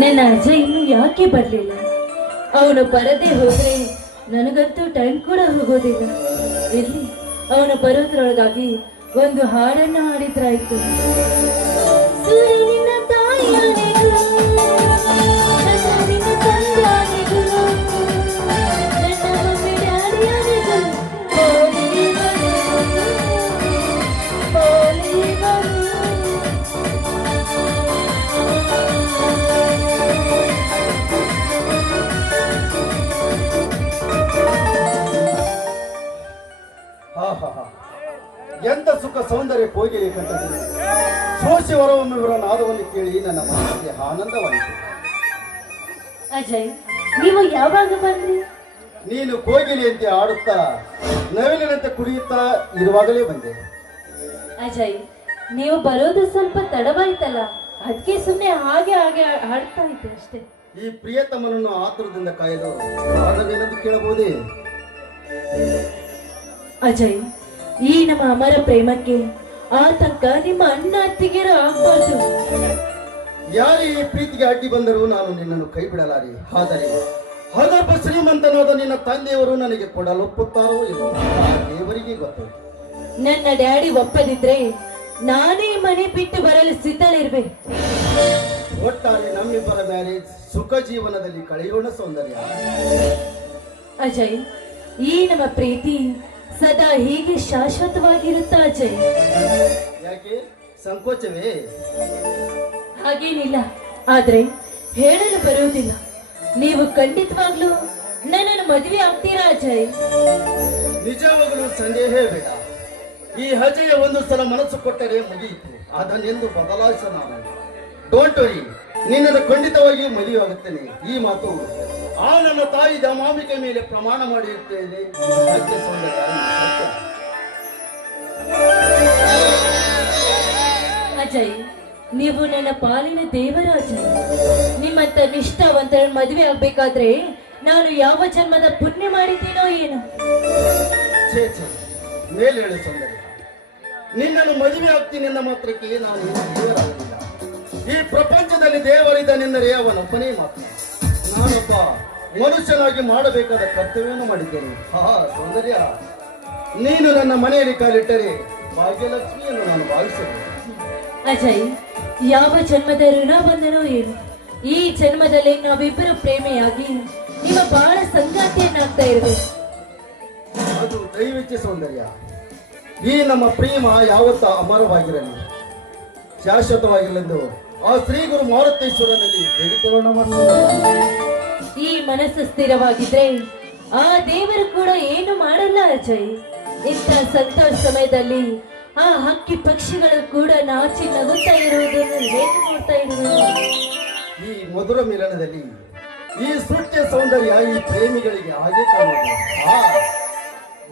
ನನ್ನ ಅಜ್ಜ ಇನ್ನು ಯಾಕೆ ಬರ್ಲಿಲ್ಲ? ಅವನು ಬರದೆ ಹೋದ್ರೆ ನನಗಂತೂ ಟೈಮ್ ಕೂಡ ಹೋಗೋದಿಲ್ಲ. ಇಲ್ಲಿ ಅವನು ಬರೋದ್ರೊಳಗಾಗಿ ಒಂದು ಹಾಡನ್ನು ಹಾಡಿದ್ರಾಯ್ತು. ಸೂರ್ಯನಿನ ತಾಯಿಯಾನೆಗೂ, ಚಂದ್ರನಿನ ತಂದಾನೆಗೂ, ನನ್ನ ಮಮ್ಮಿ ಡ್ಯಾಡಿಯಾನೆಗೂ, ಪೋಲಿವನು. ಎಂತ ಸುಖ ಸೌಂದರ್ಯ ಕೋಗಿಲೆ ಕಂಠದಲ್ಲಿ ಸೋಸಿ ಹೊರವೊಮ್ಮೆ ಇವರ ನಾದವನ್ನು ಕೇಳಿ ನನ್ನ ಮನಸ್ಸಿಗೆ ಆನಂದವಾಯಿತು. ಅಜಯ್, ನೀವು ಯಾವಾಗ ಬಂದ್ರಿ? ನೀನು ಕೋಗಿಲೆಯಂತೆ ಆಡುತ್ತಾ ನವಿಲಿನಂತೆ ಕುಡಿಯುತ್ತಾ ಇರುವಾಗಲೇ ಬಂದೆ. ಅಜಯ್, ನೀವು ಬರೋದು ಸ್ವಲ್ಪ ತಡವಾಯ್ತಲ್ಲ, ಅದಕ್ಕೆ ಸುಮ್ಮನೆ ಹಾಗೆ ಹಾಗೆ ಹಾಡ್ತಾ ಇದ್ದೆ ಅಷ್ಟೇ. ಈ ಪ್ರಿಯತಮನನ್ನು ಆತುರದಿಂದ ಕಾಯಲು ಕಾರಣವೇನೆಂದು ಕೇಳಬಹುದೇ? ಅಜಯ್, ಈ ನಮ್ಮ ಅಮರ ಪ್ರೇಮಕ್ಕೆ ಆತಂಕ ನಿಮ್ಮ ಅಣ್ಣ ಅತ್ತಿಗೆರ ಆಗ್ಬಾರ್ದು. ಯಾರೇ ಈ ಪ್ರೀತಿಗೆ ಅಡ್ಡಿ ಬಂದರೂ ನಾನು ನಿನ್ನನ್ನು ಕೈ ಬಿಡಲಾರೆ. ಆದರೆ ಹದಪ ಶ್ರೀಮಂತನಾದ ನಿನ್ನ ತಂದೆಯವರು ನನಗೆ ಕೊಡಲು ಒಪ್ಪುತ್ತಾರೋ ಎಂದು ದೇವರಿಗೆ ಗೊತ್ತು. ನನ್ನ ಡ್ಯಾಡಿ ಒಪ್ಪದಿದ್ರೆ ನಾನೇ ಮನೆ ಬಿಟ್ಟು ಬರಲು ಸಿದ್ಧಳಿರ್ಬೇಕು. ಒಟ್ಟಾರೆ ನಮ್ಮಿಬ್ಬರ ಮ್ಯಾರೇಜ್ ಸುಖ ಜೀವನದಲ್ಲಿ ಕಳೆಯೋಣ ಸೌಂದರ್ಯ. ಅಜಯ್, ಈ ನಮ್ಮ ಪ್ರೀತಿ ಸದಾ ಹೀಗೆ ಶಾಶ್ವತವಾಗಿರುತ್ತಾ ಅಜಯ್? ಯಾಕೆ ಸಂಕೋಚವೇ? ಹಾಗೇನಿಲ್ಲ, ಆದ್ರೆ ಹೇಳಲು ಬರುವುದಿಲ್ಲ. ನೀವು ಖಂಡಿತವಾಗ್ಲೂ ನನ್ನನ್ನು ಮದುವೆ ಆಗ್ತೀರಾ ಅಜಯ್? ನಿಜವಾಗಲೂ ಸಂದೇಹವೇ ಬೇಡ. ಈ ಅಜಯ ಒಂದು ಸಲ ಮನಸ್ಸು ಕೊಟ್ಟರೆ ಮುಗಿಯಿತು, ಅದನ್ನೆಂದು ಬದಲಾಯಿಸ ನಾನು. ಡೋಂಟ್ ವರಿ, ನಿನ್ನನ್ನು ಖಂಡಿತವಾಗಿಯೂ ಮದುವೆಯಾಗುತ್ತೇನೆ. ಈ ಮಾತು ಆ ನನ್ನ ತಾಯಿ ದಮಾಂಬಿಕೆ ಮೇಲೆ ಪ್ರಮಾಣ ಮಾಡಿರುತ್ತೇನೆ. ಸತ್ಯ ಸೌಂದರ್ಯ, ಸತ್ಯ. ಅಜಯ್, ನೀವು ನನ್ನ ಪಾಲಿನ ದೇವರ ಅಜಯ್. ನಿಮ್ಮಂತ ನಿಷ್ಠಾವಂತರ ಮದುವೆ ಆಗ್ಬೇಕಾದ್ರೆ ನಾನು ಯಾವ ಜನ್ಮದ ಪುಣ್ಯ ಮಾಡಿದ್ದೀನೋ ಏನೋ. ಛೇ ಛೇ, ಮೇಲೆ ಹೇಳು ಸೌಂದರ್ಯ. ನಿನ್ನನ್ನು ಮದುವೆ ಆಗ್ತೀನಿ ಎಂದ ಮಾತ್ರಕ್ಕೆ ನಾನು ದೇವರಾಗಲಿಲ್ಲ. ಈ ಪ್ರಪಂಚದಲ್ಲಿ ದೇವರಿದ್ದಾನೆಂದರೆ ಅವನೊಬ್ಬನೇ ಮಾತ್ರ. ನಾನೊಬ್ಬ ಮನುಷ್ಯನಾಗಿ ಮಾಡಬೇಕಾದ ಕರ್ತವ್ಯವನ್ನು ಮಾಡಿದ್ದೇನೆ. ಸೌಂದರ್ಯ, ನೀನು ನನ್ನ ಮನೆಯಲ್ಲಿ ಕಾಲಿಟ್ಟರೆ ಭಾಗ್ಯಲಕ್ಷ್ಮಿಯನ್ನು ನಾನು ಭಾವಿಸಿದೆ. ಅಜಯ್, ಯಾವ ಜನ್ಮದ ಋಣ ಬಂದನೋ ಏನು, ಈ ಜನ್ಮದಲ್ಲಿ ನಾವಿಬ್ಬರು ಪ್ರೇಮೆಯಾಗಿ ನಿಮ್ಮ ಬಹಳ ಸಂಗಾತಿಯನ್ನಾಗ್ತಾ ಇರಬೇಕು. ಅದು ದೈವಿಕ ಸೌಂದರ್ಯ. ಈ ನಮ್ಮ ಪ್ರೇಮ ಯಾವತ್ತ ಅಮರವಾಗಿರಲಿ, ಶಾಶ್ವತವಾಗಿರಲೆಂದು ಆ ಶ್ರೀ ಗುರು ಮಾರುತೇಶ್ವರನಲ್ಲಿ ಬೇಡಿಕೊಳ್ಳೋಣ. ಈ ಮನಸ್ಸು ಸ್ಥಿರವಾಗಿದ್ರೆ ಆ ದೇವರು ಕೂಡ ಏನು ಮಾಡಲ್ಲ ಅಜಯ್. ಇಂಥ ಸಂತೋಷ ಸಮಯದಲ್ಲಿ ಆ ಹಕ್ಕಿ ಪಕ್ಷಿಗಳು ಕೂಡ ನಾಚಿ ನಗುತ್ತಾ ಇರುವುದನ್ನು ಹೇಗೆ ನೋಡ್ತಾ ಇರುವುದು? ಈ ಮಧುರ ಮಿಲನದಲ್ಲಿ ಈ ಸೃಷ್ಟಿಯ ಸೌಂದರ್ಯ ಈ ಪ್ರೇಮಿಗಳಿಗೆ ಹಾಗೆ ಕಾಣುವುದು.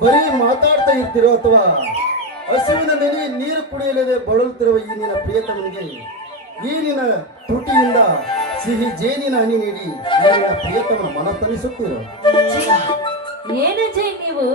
ಬರೀ ಮಾತಾಡ್ತಾ ಇರ್ತಿರೋ ಅಥವಾ ಹಸುವಿನ ನೆನೆ ನೀರು ಕುಡಿಯಲಿದೆ ಬಳಲುತ್ತಿರುವ ಈ ನಿನ್ನ ಪ್ರಿಯತಮನಿಗೆ ಈ ನಿನ್ನ ತುಟಿಯಿಂದ ಸಿಹಿ ಜೇನಿನ ಹನಿ ನೀಡಿ ನಿನ್ನ ಪ್ರಿಯತಮನ ಮನತನಿಸುತ್ತಿರೋ. ಏನಜಯ್ ನೀವು?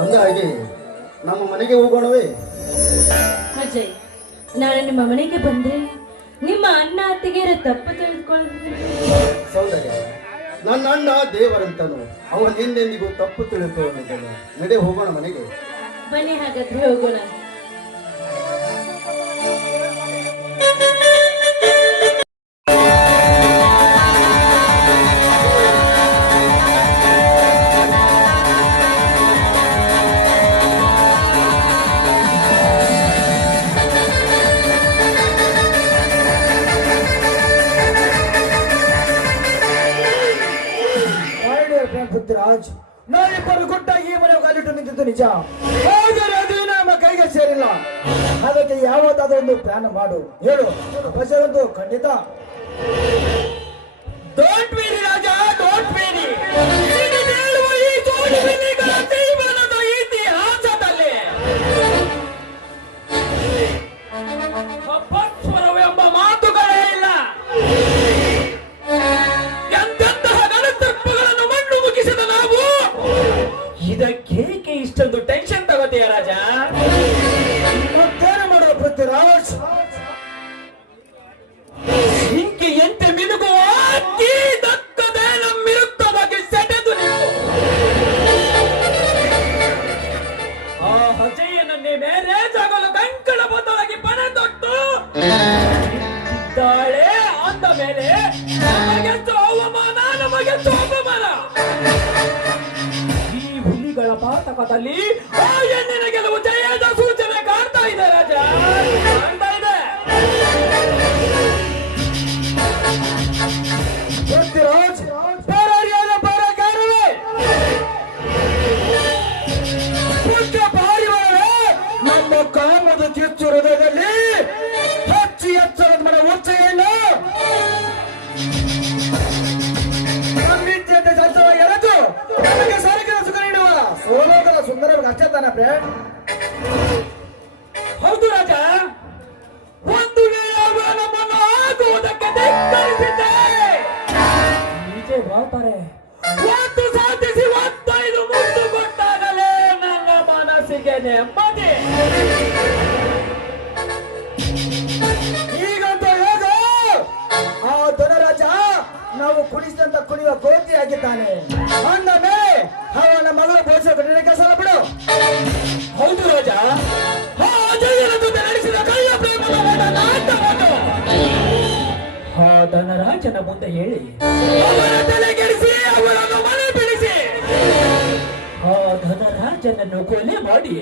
ಅಂದಾಗೆ ನಮ್ಮ ಮನೆಗೆ ಹೋಗೋಣವೇ? ಅಜಯ್, ನಾನು ನಿಮ್ಮ ಮನೆಗೆ ಬಂದ್ರೆ ನಿಮ್ಮ ಅಣ್ಣ ಅತ್ತಿಗೆಯರ ತಪ್ಪು ತಿಳಿದುಕೊಳ್ಳ ಸೌಂದರ್ಯ, ನನ್ನ ಅಣ್ಣ ದೇವರಂತನು, ಅವನು ನಿನ್ನೆಂದಿಗೂ ತಪ್ಪು ತಿಳಿದುಕೊಳ್ಳುವುದಿಲ್ಲ. ನಡೆ ಹೋಗೋಣ ಮನೆಗೆ. ಬನ್ನಿ, ಹಾಗಾದ್ರೆ ಹೋಗೋಣ. ಪೃಥ್ವಿರಾಜ್, ನಾವಿಬ್ಬರು ಗುಟ್ಟಾಗಿ ಈ ಮನೆ ಕಾಲಿಟ್ಟು ನಿಂತಿದ್ದು ನಿಜ, ಆದರೆ ಅದು ನಮ್ಮ ಕೈಗೆ ಸೇರಿಲ್ಲ. ಅದಕ್ಕೆ ಯಾವತ್ತಾದ್ರೂ ಒಂದು ಪ್ಲಾನ್ ಮಾಡು, ಹೇಳು. ಬಸರಂದು ಖಂಡಿತ. Don't worry Raja, don't worry. ಈ ಜೋಡಿ ಬಿಲ್ಲಿಗಳ ಜೀವನದ ಇತಿಹಾಸದಲ್ಲಿ ಅಪಸ್ವರವೆಂಬ ಮಾತುಗಳೇ ಇಲ್ಲ. ಇದಕ್ಕೇಕೆ ಇಷ್ಟೊಂದು ಟೆನ್ಷನ್ ತಗೋತೀಯ ರಾಜ? ಮತ್ತೇನು ಮಾಡುವ ಪೃಥ್ವಿರಾಜ್? ಇಂಕಿ ಎಂತೆ ಮಿನುಗುವ ಅಕ್ಕಿ ದಕ್ಕದೆ ನಮ್ಮಿರುತ್ತವಾಗಿ ಸೆಟೆದು ನಿಂತು ಆ ಅಜಯ್ಯನನ್ನೇ ಮೇಲೆ ಜಗಲು ಕಂಕಣ ಬದಲಾಗಿ ಪಣೆ ತೊಟ್ಟು ಇದ್ದಾಳೆ. ಅಂದ ಮೇಲೆ ನಮಗೆಷ್ಟು ಅವಮಾನ, ನಮಗೆಷ್ಟು ಅಪಮಾನ. ಪಾತಕದಲ್ಲಿ ಆ ಹೆಣ್ಣಿನ ಗೆಲುವು ಜಯದ ಸೂಚನೆ ಕಾಣ್ತಾ ಇದೆ ರಾಜ, ಕಾಣ್ತಾ ಇದೆ. ಪೃಥ್ವಿರಾಜ್, ಪರಾರಿಯಾದ ಪರಾಕಾರವೇ, ಪುತ್ರ ಪಾರಿವಾಳವೇ, ನಮ್ಮ ಕಾಮದ ಕಿಚ್ಚು ಹೃದಯದಲ್ಲಿ ಹಚ್ಚಿ ಎಚ್ಚರದ ಮನ ಉಚ್ಚೆಯನ್ನು ಸಂವಿದ್ಯತೆ ಸಂತವಾಗಿ ಎರೆದು ನಮಗೆ ಸರಕಿನ ಸುಖ ನೀಡುವ ಸೋಲೋಗರ ಸುಂದರವಾಗಿ ಅಷ್ಟೇ ತಾನ ಫ್ರೆಂಡ್? ಹೌದು ರಾಜ, ಒಂದು ವೇಳೆ ನಮ್ಮನ್ನು ಆಗುವುದಕ್ಕೆ ಧಿಕ್ಕರಿಸಿದ್ದಾರೆ. ನಿಜ ಹೇಳ್ತಾರೆ, ಒಂದು ಸಾಧಿಸಿ 15 ಮುತ್ತು ಕೊಟ್ಟಾಗಲೇ ನನ್ನ ಮನಸ್ಸಿಗೆ ನೆಮ್ಮದಿ. ಈಗಂತೂ ಹೇಗೋ ಆ ಧನರಾಜ ನಾವು ಕುಣಿಸಿದಂತ ಕುಣಿಯುವ ಕೋತಿ ಆಗಿದ್ದಾನೆ. ಅಂದ ಮೇಲೆ ಅವನ ಮಗಳು ಬೋಧಿಸೋ ಕಠಿಣ ಕೆಲಸ ಬಿಡು. ಹೌದು ರಾಜ, ಆ ಅಜಯ್ಯನ ಜೊತೆ ನಡೆಸಿದ ಕೈಯ ಪ್ರೇಮದ ನಾಟವನ್ನು ಆ ಧನರಾಜನ ಮುಂದೆ ಹೇಳಿ ಅವರ ತಲೆಗೆಡಿಸಿ ಅವರನ್ನು ಮನೆ ಬಿಡಿಸಿ ಆ ಧನರಾಜನನ್ನು ಕೊಲೆ ಮಾಡಿ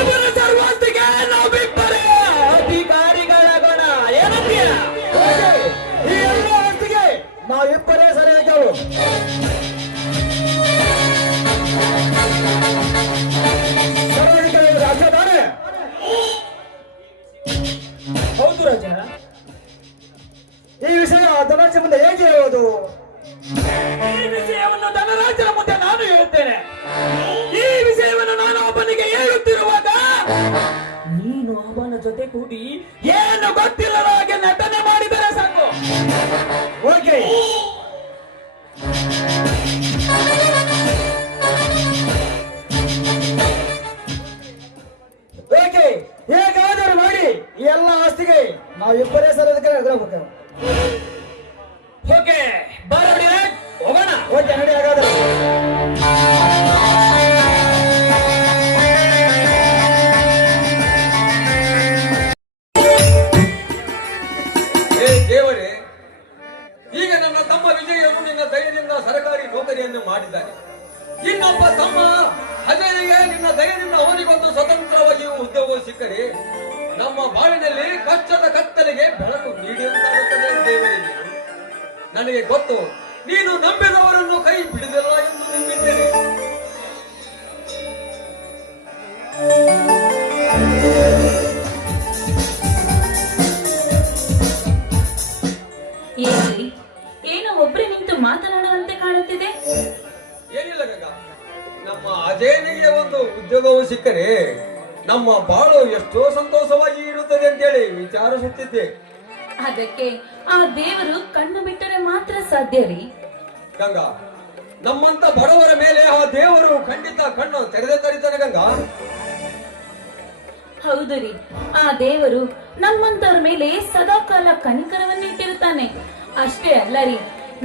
ಅವರ ಸರ್ವಾಸ್ತಿಗೆ ನಾವಿಬ್ಬರೇ ಅಧಿಕಾರಿಗಳಾಗೋಣ. ಏನಂತೀಯ? ಈ ಎಲ್ಲ ಆಸ್ತಿಗೆ ನಾವಿಬ್ಬರೇ ಸರಿಯಾಗವು. ರಾಜಧಾನಿ. ಹೌದು ರಾಜ, ಈ ವಿಷಯ ಧನರಾಜ ಮುಂದೆ ಹೇಗೆ ಹೇಳೋದು? ಈ ವಿಷಯವನ್ನು ಧನರಾಜನ ಮುಂದೆ ನಾನು ಹೇಳುತ್ತೇನೆ. ಈ ವಿಷಯವನ್ನು ನಾನು ಒಬ್ಬನಿಗೆ ಹೇಳುತ್ತಿರುವಾಗ ನೀನು ಅವನ ಜೊತೆ ಕೂಡಿ ಏನು ಗೊತ್ತಿಲ್ಲದ ಹಾಗೆ ನಟನೆ ಮಾಡಿದರೆ ಸಾಕು. ಓಕೆ, ಓಕೆ, ಹೇಗಾದರೂ ಮಾಡಿ ಎಲ್ಲ ಆಸ್ತಿಗೆ ನಾವಿಬ್ಬರೇ ಸರಿಯಾಗಬೇಕು. ಓಕೆ, ಬರೋಣ, ಹೋಗೋಣ. ಓಕೆ, ನಡಿ ಹಾಗಾದ್ರೆ. ದೇವರೇ, ಈಗ ನನ್ನ ತಮ್ಮ ವಿಜಯನು ನಿನ್ನ ದಯದಿಂದ ಸರ್ಕಾರಿ ನೌಕರಿಯನ್ನು ಮಾಡಿದ್ದಾನೆ. ಇನ್ನೊಬ್ಬ ತಮ್ಮ ಅಜಯನಿಗೆ ನಿನ್ನ ದಯದಿಂದ ಅವನಿಗೊಂದು ಸ್ವತಂತ್ರವಾಗಿ ಉದ್ಯೋಗ ಸಿಕ್ಕರೆ ನಮ್ಮ ಬಾಳಿನಲ್ಲಿ ಕಷ್ಟದ ಕತ್ತಲೆಗೆ ಬೆಳಕು ನೀಡಿದಂತಾಗುತ್ತದೆ. ದೇವರಿಗೆ ನನಗೆ ಗೊತ್ತು, ನೀನು ನಂಬಿದವರನ್ನು ಕೈ ಬಿಡುವುದಿಲ್ಲ ಎಂದು ನಂಬಿದ್ದೇನೆ. ಏನೋ ಒಬ್ಬರೇ ನಿಂತು ಮಾತನಾಡುವಂತೆ ಕಾಣುತ್ತಿದೆ. ಏನಿಲ್ಲ ಗಂಗಾ, ನಮ್ಮ ಅಜಯನಿಗೆ ಒಂದು ಉದ್ಯೋಗವು ಸಿಕ್ಕರೆ ನಮ್ಮ ಬಾಳು ಎಷ್ಟೋ ಸಂತೋಷವಾಗಿ ಇರುತ್ತದೆ ಅಂತೇಳಿ ವಿಚಾರಿಸುತ್ತಿದ್ದೆ. ಅದಕ್ಕೆ ಆ ದೇವರು ಕಣ್ಣು ಬಿಟ್ಟರೆ ಮಾತ್ರ ಸಾಧ್ಯ ರೀ. ಗಂಗಾ, ನಮ್ಮಂತ ಬಡವರ ಮೇಲೆ ಆ ದೇವರು ಖಂಡಿತ ಕಣ್ಣು ತೆರೆದೇ ತರಿತಾನೆ ಗಂಗಾ. ಹೌದು ರೀ, ಆ ದೇವರು ನಮ್ಮಂತವ್ರ ಮೇಲೆ ಸದಾಕಾಲ ಕನಿಕರವನ್ನಿಟ್ಟಿರುತ್ತಾನೆ. ಅಷ್ಟೇ ಅಲ್ಲ ರೀ,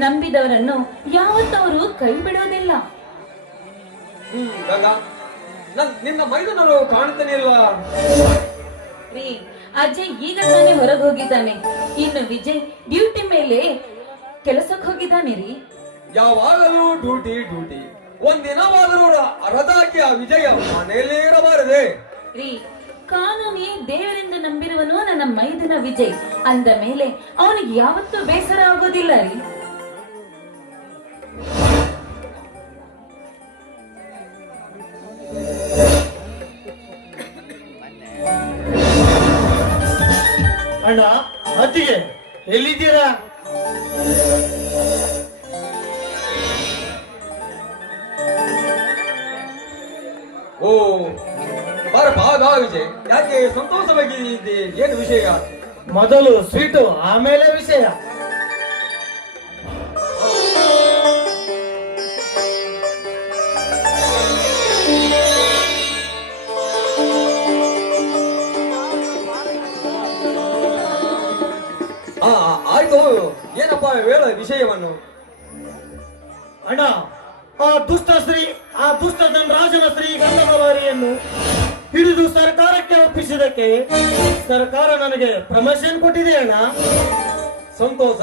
ನಂಬಿದವರನ್ನು ಯಾವತ್ತವರು ಕೈ ಬಿಡೋದಿಲ್ಲ. ಗಂಗಾ, ನಿನ್ನ ಮೈದನರು ಕಾಣ್ತಾನೆ ಇಲ್ವಾ? ರೀ, ಅಜಯ್ ಈಗ ತಾನೇ ಹೊರಗೆ ಹೋಗಿದ್ದಾನೆ. ಇನ್ನು ವಿಜಯ್ ಡ್ಯೂಟಿ ಮೇಲೆ ಕೆಲಸಕ್ಕೆ ಹೋಗಿದ್ದಾನೆ ರೀ. ಯಾವಾಗಲೂ ಡ್ಯೂಟಿ ಡ್ಯೂಟಿ. ಒಂದಿನವಾದರೂ ರಥ ಹಾಕಿ ಆ ವಿಜಯ ಮನೆಯಲ್ಲೇ ಇರಬಾರದೆ. ರೀ, ಕಾನೂನಿ ದೇವರಿಂದ ನಂಬಿರುವನು ನನ್ನ ಮೈದನ ವಿಜಯ್ ಅಂದ ಮೇಲೆ ಅವನಿಗೆ ಯಾವತ್ತೂ ಬೇಸರ ಆಗೋದಿಲ್ಲ ರೀ. ಅಣ್ಣ, ಅತ್ತಿಗೆ ಎಲ್ಲಿದ್ದೀರಾ? ಓ ಬಾ ವಿಜಯ್, ಯಾಕೆ ಸಂತೋಷವಾಗಿ ಇದೆ? ಏನು ವಿಷಯ? ಮೊದಲು ಸ್ವೀಟು, ಆಮೇಲೆ ವಿಷಯ. ಆಯ್ತು, ಏನಪ್ಪ ಹೇಳ ವಿಷಯವನ್ನು. ಅಣ್ಣ, ಆ ದುಷ್ಟ ಧನರಾಜನ ಶ್ರೀ ಗಂಧದವಾರಿಯನ್ನು ಹಿಡಿದು ಸರ್ಕಾರಕ್ಕೆ ಒಪ್ಪಿಸಿದಕ್ಕೆ ಸರ್ಕಾರ ನನಗೆ ಪ್ರಮೋಷನ್ ಕೊಟ್ಟಿದೆ ಅಣ್ಣ. ಸಂತೋಷ,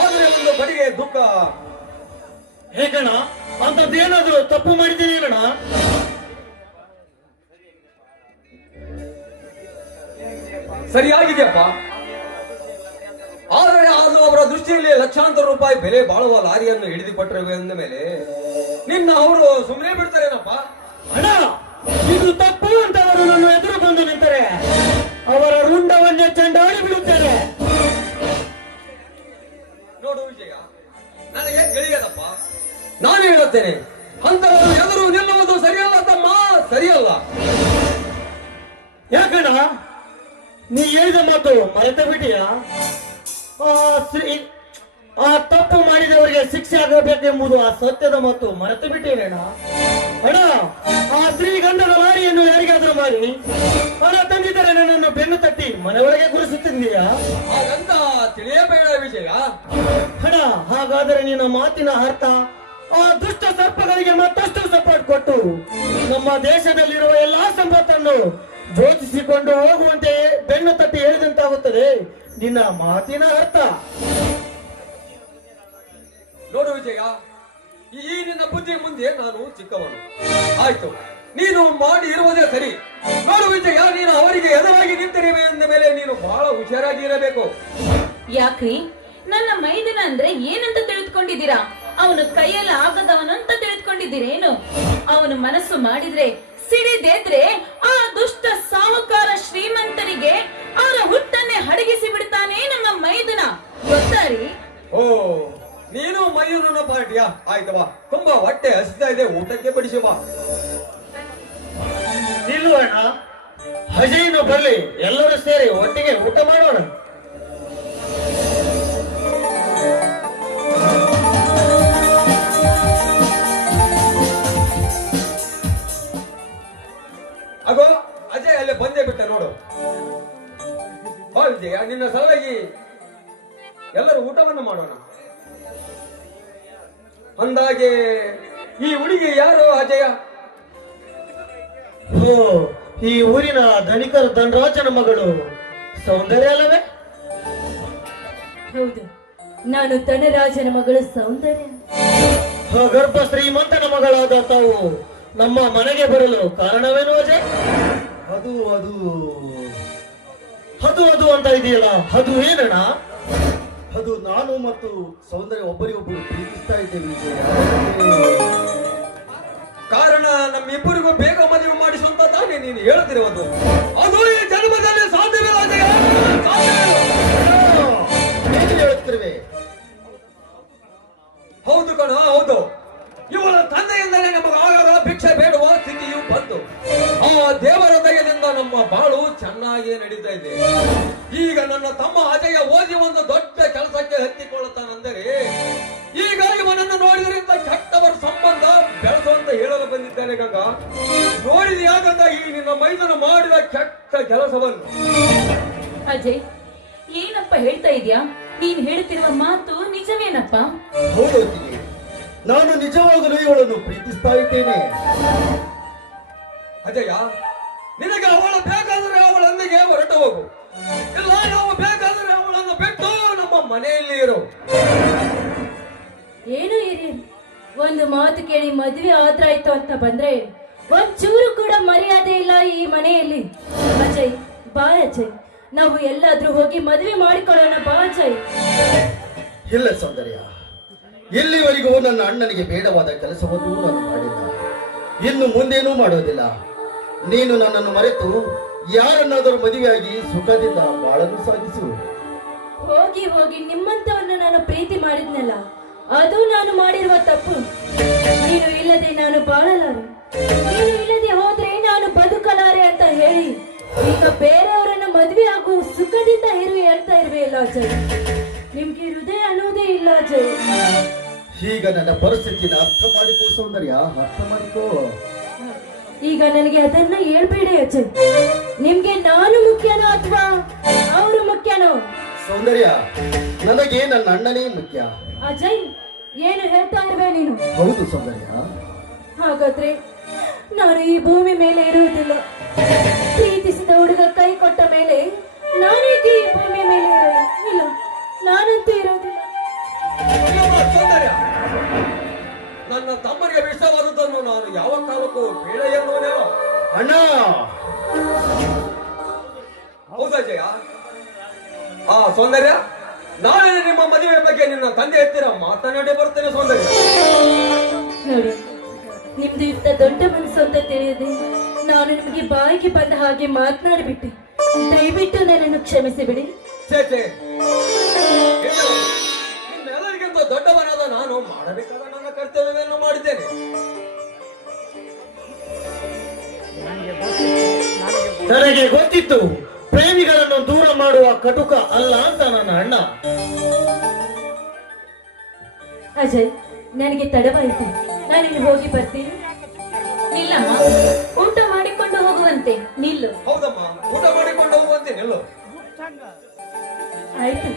ಆದ್ರೆ ಒಂದು ಕಡೆಗೆ ದುಃಖ. ಹೇಗಣ್ಣ? ಅಂತದ್ದೇನಾದ್ರೂ ತಪ್ಪು ಮಾಡಿದ್ದೀನಿ ಅಣ್ಣ? ಸರಿಯಾಗಿದೆಯಪ್ಪ, ಆದರೆ ಅದು ಅವರ ದೃಷ್ಟಿಯಲ್ಲಿ ಲಕ್ಷಾಂತರ ರೂಪಾಯಿ ಬೆಲೆ ಬಾಳುವ ಲಾರಿಯನ್ನು ಹಿಡಿದು ಕೊಟ್ಟರೆ ಅಂದ ಮೇಲೆ ನಿನ್ನ ಅವರು ಸುಮ್ಮನೆ ಬಿಡ್ತಾರೇನಪ್ಪ? ಅಣ್ಣ, ಇದು ತಪ್ಪು ಅಂತ ಅವರು ನನ್ನ ಎದುರು ಬಂದು ನಿಂತರೆ ಅವರ ರುಂಡವನ್ನೇ ಚೆಂಡಾಡಿ ಬಿಡುತ್ತಾರೆ. ನೋಡು ವಿಜಯ, ನನಗೆ ತಿಳಿಯದಪ್ಪ. ನಾನು ಹೇಳುತ್ತೇನೆ, ಅಂತವರು ಎದುರು ನಿಲ್ಲುವುದು ಸರಿಯಲ್ಲ ತಮ್ಮ, ಸರಿಯಲ್ಲ. ಯಾಕಣ್ಣ, ನೀ ಹೇಳಿದ ಮಾತು ಮರೆತ ಬಿಟ್ಟಿಯಾ? ಆ ತಪ್ಪು ಮಾಡಿದವರಿಗೆ ಶಿಕ್ಷೆ ಆಗಬೇಕೆಂಬುದು ಆ ಸತ್ಯದ ಮಾತು ಮರೆತು ಬಿಟ್ಟೇನಣ್ಣ. ಅಣ್ಣ, ಆ ಶ್ರೀಗಂಧದ ಲಾರಿಯನ್ನು ಯಾರಿಗಾದ್ರೂ ಮಾಡಿ ಹಣ ತಂದಿದ್ದರೆ ನನ್ನನ್ನು ಬೆನ್ನು ತಟ್ಟಿ ಮನೆಯೊಳಗೆ ಗುರುಸುತ್ತಿದ್ದೀಯಾ? ಹಾಗಂತ ತಿಳಿಯಬೇಡ ವಿಜಯ. ಅಣ್ಣ, ಹಾಗಾದರೆ ನಿನ್ನ ಮಾತಿನ ಅರ್ಥ ಆ ದುಷ್ಟ ಸರ್ಪಗಳಿಗೆ ಮತ್ತಷ್ಟು ಸಪೋರ್ಟ್ ಕೊಟ್ಟು ನಮ್ಮ ದೇಶದಲ್ಲಿರುವ ಎಲ್ಲಾ ಸಂಪತ್ತನ್ನು ಜೋಚಿಸಿಕೊಂಡು ಹೋಗುವಂತೆ ಬೆನ್ನು ತಟ್ಟಿ ಹೇಳಿದಂತಾಗುತ್ತದೆ ನಿನ್ನ ಮಾತಿನ ಅರ್ಥ. ನೋಡು ವಿಜಯ, ಈ ನಿನ್ನ ಬುದ್ಧಿ ಮುಂದೆ ನಾನು ಚಿಕ್ಕವನು. ಆಯ್ತು, ನೀನು ಮಾಡಿ ಇರುವುದೇ ಸರಿ. ನೋಡು ವಿಜಯ, ನೀನು ಅವರಿಗೆ ಎದುರಾಗಿ ನಿಂತಿರುವೆ ಅಂದ ಮೇಲೆ ನೀನು ಬಹಳ ಹುಷಾರಾಗಿ ಇರಬೇಕು. ಯಾಕ್ರಿ, ನನ್ನ ಮೈದನ ಅಂದ್ರೆ ಏನಂತ ತಿಳಿದುಕೊಂಡಿದ್ದೀರಾ? ಅವನು ಕೈಯಲ್ಲಿ ಆಗದವನು ಅಂತ ತಿಳಿದುಕೊಂಡಿದ್ದೀರೇನು? ಅವನು ಮನಸ್ಸು ಮಾಡಿದ್ರೆ ಸಿಡಿದೆದ್ರೆ ಆ ದುಷ್ಟ ಸಾಹುಕಾರ ಶ್ರೀಮಂತರಿಗೆ ಅವರ ಹುಟ್ಟನ್ನೇ ಹಡಗಿಸಿ ಬಿಡ್ತಾನೆ ನಮ್ಮ ಮೈದನ, ಗೊತ್ತಾರಿ? ಓ, ನೀನು ಮಯೂರನ ಪಾರ್ಟಿಯಾ? ಆಯ್ತವಾ, ತುಂಬಾ ಹೊಟ್ಟೆ ಹಸಿತಾ ಇದೆ, ಊಟಕ್ಕೆ ಬಡಿಸಿ ಬಾ. ನಿಲ್ಲುವಣ್ಣ, ಅಜಯ್ನು ಬರ್ಲಿ, ಎಲ್ಲರೂ ಸೇರಿ ಒಟ್ಟಿಗೆ ಊಟ ಮಾಡೋಣ. ಅಗೋ ಅಜಯ್ ಅಲ್ಲೇ ಬಂದೇ ಬಿಟ್ಟ ನೋಡು. ಬಾ ವಿಜಯ, ನಿನ್ನ ಸಲುವಾಗಿ ಎಲ್ಲರೂ ಊಟವನ್ನು ಮಾಡೋಣ. ಅಂದಾಗೆ ಈ ಹುಡುಗಿ ಯಾರು ಅಜಯ? ಓ, ಈ ಊರಿನ ಧನಿಕರ ಧನರಾಜನ ಮಗಳು ಸೌಂದರ್ಯ ಅಲ್ಲವೇ? ಹೌದು, ನಾನು ಧನರಾಜನ ಮಗಳು ಸೌಂದರ್ಯ. ಗರ್ಭ ಶ್ರೀಮಂತನ ಮಗಳಾದ ತಾವು ನಮ್ಮ ಮನೆಗೆ ಬರಲು ಕಾರಣವೇನು ಅಜಯ್? ಅದು ಅದು ಅದು ಅದು ಅಂತ ಇದೆಯಲ್ಲ, ಅದು ಏನಣ್ಣ? ಅದು ನಾನು ಮತ್ತು ಸೌಂದರ್ಯ ಒಬ್ಬರಿಗೊಬ್ಬರು ಪ್ರೀತಿಸ್ತಾ ಇದ್ದೇವೆ ವಿಜಯ. ಕಾರಣ ನಮ್ಮಿಬ್ಬರಿಗೂ ಬೇಗ ಮದುವೆ ಮಾಡಿಸುವಂತ ತಾನೇ ನೀನು ಹೇಳುತ್ತಿರುವುದು. ಅದು ಈ ಜನ್ಮದಲ್ಲಿ ಸಾಧ್ಯವಿಲ್ಲ ಅಜಯ, ಸಾಧ್ಯವಿಲ್ಲ. ಏನು ಹೇಳುತ್ತಿರುವೆ? ಹೌದು ಕಣ, ಹೌದು. ಇವಳ ತಂದೆಯಿಂದಲೇ ನಮಗೆ ಆಗಾಗ ಭಿಕ್ಷೆ ಬೇಡುವ ಸ್ಥಿತಿಯು ಬಂತು. ಆ ದೇವರ ದಯದಿಂದ ನಮ್ಮ ಬಾಳು ಚೆನ್ನಾಗಿ ನಡೀತಾ ಇದೆ. ಈಗ ನನ್ನ ತಮ್ಮ ಅಜಯ ಓದಿ ಒಂದು ದೊಡ್ಡ ಕೆಲಸಕ್ಕೆ ಹತ್ತಿಕೊಳ್ಳುತ್ತಾನೆಂದರೆ ಈಗ ಇವನನ್ನು ನೋಡಿದ್ರಿಂದ ಕೆಟ್ಟವರ ಸಂಬಂಧ ಬೆಳೆಸುವಂತ ಹೇಳಲು ಬಂದಿದ್ದೇನೆ ಗಂಗಾ. ನೋಡಿದೆಯಾ ಗಂಗಾ ಈ ನಿನ್ನ ಮೈದನ ಮಾಡಿದ ಕೆಟ್ಟ ಕೆಲಸವನ್ನು? ಅಜಯ್, ಏನಪ್ಪ ಹೇಳ್ತಾ ಇದೀಯಾ? ನೀನ್ ಹೇಳ್ತಿರುವ ಮಾತು ನಿಜವೇನಪ್ಪ? ಹೌದು ಅತ್ತಿಗೆ, ನಾನು ನಿಜವಾಗಲೂ ಇವಳನ್ನು ಪ್ರೀತಿಸ್ತಾ ಇದ್ದೇನೆ. ಅಜಯ, ನಿನಗೆ ಅವಳು ಬೇಕಾದರೆ ಅವಳೊಂದಿಗೆ ಹೊರಟು ಹೋಗು, ಇಲ್ಲ ನಾವು ಬೇಕಾದರೆ ಅವಳನ್ನು ಬಿಟ್ಟು ನಮ್ಮ ಮನೆಯಲ್ಲಿ ಇರು. ಏನು ಇರಿ, ಒಂದು ಮಾತು ಕೇಳಿ ಮದ್ವೆ ಆದ್ರಾಯ್ತು ಅಂತ ಬಂದ್ರೆ ಒಂಚೂರು ಕೂಡ ಮರ್ಯಾದೆ ಇಲ್ಲ ಈ ಮನೆಯಲ್ಲಿ. ಅಜಯ್ ಬಾ ಅಜಯ್, ನಾವು ಎಲ್ಲಾದ್ರೂ ಹೋಗಿ ಮದ್ವೆ ಮಾಡಿಕೊಳ್ಳೋಣ ಬಾ ಅಜಯ್. ಇಲ್ಲ ಸೌಂದರ್ಯ, ಇಲ್ಲಿವರೆಗೂ ನನ್ನ ಅಣ್ಣನಿಗೆ ಬೇಡವಾದ ಕೆಲಸವನ್ನು ನಾನು ಮಾಡಿಲ್ಲ, ಇನ್ನು ಮುಂದೇನೂ ಮಾಡೋದಿಲ್ಲ. ನೀನು ನನ್ನನ್ನು ಮರೆತು ಯಾರನ್ನಾದರೂ ಮದುವೆಯಾಗಿ ಸುಖದಿಂದ ಬಾಳಲು ಸಾಗಿಸು. ಹೋಗಿ ಹೋಗಿ ನಿಮ್ಮಂತವನ್ನ ನಾನು ಪ್ರೀತಿ ಮಾಡಿದ್ನಲ್ಲ, ಅದು ನಾನು ಮಾಡಿರುವ ತಪ್ಪು. ನೀನು ಇಲ್ಲದೆ ನಾನು ಬಾಳಲಾರೆ, ನೀನು ಇಲ್ಲದೆ ಹೋದ್ರೆ ನಾನು ಬದುಕಲಾರೆ ಅಂತ ಹೇಳಿ ಈಗ ಬೇರೆಯವರನ್ನ ಮದ್ವೆ ಆಗು ಸುಖದಿಂದ ಇರು ಹೇಳ್ತಾ ಇರ್ವೆಯಲ್ಲ ಅಜಯ್. ನಿಮ್ಗೆ ಹೃದಯ ಅನ್ನೋದೇ ಇಲ್ಲ ಅಜಯ್. ಈಗ ನನ್ನ ಪರಿಸ್ಥಿತಿನ ಅರ್ಥ ಮಾಡಿಕೋ ಸೌಂದರ್ಯ, ಅರ್ಥ ಮಾಡಿಕೋ. ಈಗ ನನಗೆ ಅದನ್ನ ಹೇಳ್ಬೇಡಿ ಅಜಯ್. ನಿಮ್ಗೆ ನಾನು ಮುಖ್ಯನೋ ಅಥವಾ ಅವರು ಮುಖ್ಯನೋ? ಸೌಂದರ್ಯ, ನನಗೆ ನನ್ನ ಅಣ್ಣನೇ ಮುಖ್ಯ. ಅಜಯ್, ಏನು ಹೇಳ್ತಾ ಇರುವೆ ನೀನು? ಹೌದು ಸೌಂದರ್ಯ. ಹಾಗಾದ್ರೆ ನಾನು ಈ ಭೂಮಿ ಮೇಲೆ ಇರುವುದಿಲ್ಲ. ಪ್ರೀತಿಸಿದ ಹುಡುಗ ಕೈ ಕೊಟ್ಟ ಮೇಲೆ ನಾನೇಕೆ ಈ ಭೂಮಿ ಮೇಲೆ ಇರಲ್ಲ? ಇಲ್ಲ, ನಾನಂತೂ ಇರೋದಿಲ್ಲ. ಇಲ್ಲಮ್ಮ ಸೌಂದರ್ಯ, ನನ್ನ ತಮ್ಮನಿಗೆ ವಿಷವಾದದ್ದನ್ನು ನಾನು ಯಾವ ಕಾಲಕ್ಕೂ ಬೇಡ ಎನ್ನುವನೇನೋ. ಅಣ್ಣ, ಹೌದಾ ಜಯ? ಆ ಸೌಂದರ್ಯ, ನಾಳೆ ನಿಮ್ಮ ಮದುವೆ ಬಗ್ಗೆ ನಿನ್ನ ತಂದೆ ಹತ್ತಿರ ಮಾತನಾಡಿ ಬರ್ತೇನೆ ಸೌಂದರ್ಯ. ನೋಡಿ, ನಿಮ್ದು ಇಂಥ ದೊಡ್ಡ ಮನಸ್ಸು ಅಂತ ತಿಳಿಯದೆ ನಾನು ನಿಮಗೆ ಬಾಯಿಗೆ ಬಂದ ಹಾಗೆ ಮಾತನಾಡಿಬಿಟ್ಟೆ. ದಯವಿಟ್ಟು ನನ್ನನ್ನು ಕ್ಷಮಿಸಿ ಬಿಡಿ. ಛೇ ಛೇ, ನಿಮ್ಮೆಲ್ಲರಿಗಿಂತ ದೊಡ್ಡವನಾದ ನಾನು ಮಾಡಬೇಕಾದ ನನ್ನ ಕರ್ತವ್ಯವನ್ನು ಮಾಡಿದ್ದೇನೆ. ನನಗೆ ಗೊತ್ತಿತ್ತು ಪ್ರೇಮಿಗಳನ್ನು ದೂರ ಮಾಡುವ ಕಟುಕ ಅಲ್ಲ ಅಂತ ನನ್ನ ಅಣ್ಣ. ಅಜಯ್, ನನಗೆ ತಡವಾಯಿತು, ನಾನಿನ್ನು ಹೋಗಿ ಬರ್ತೀನಿ. ನಿಲ್ಲಮ್ಮ, ಊಟ ಮಾಡಿಕೊಂಡು ಹೋಗುವಂತೆ ನಿಲ್ಲು. ಹೌದಮ್ಮ, ಊಟ ಮಾಡಿಕೊಂಡು ಹೋಗುವಂತೆ ನಿಲ್ಲು. ಆಯ್ತು,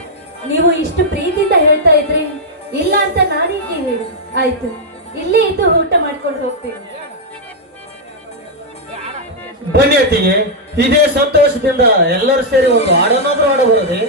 ನೀವು ಇಷ್ಟು ಪ್ರೀತಿಯಿಂದ ಹೇಳ್ತಾ ಇದ್ರಿ, ಇಲ್ಲ ಅಂತ ನಾನೇಕೆ ಹೇಳಿ. ಆಯ್ತು, ಇಲ್ಲೇ ಇದ್ದು ಊಟ ಮಾಡ್ಕೊಂಡು ಹೋಗ್ತೀನಿ. ಬನ್ನಿ ಅತ್ತಿಗೆ, ಇದೇ ಸಂತೋಷದಿಂದ ಎಲ್ಲರೂ ಸೇರಿ ಒಂದು ಹಾಡನ್ನಾದ್ರೂ ಆಡಬಹುದೇ?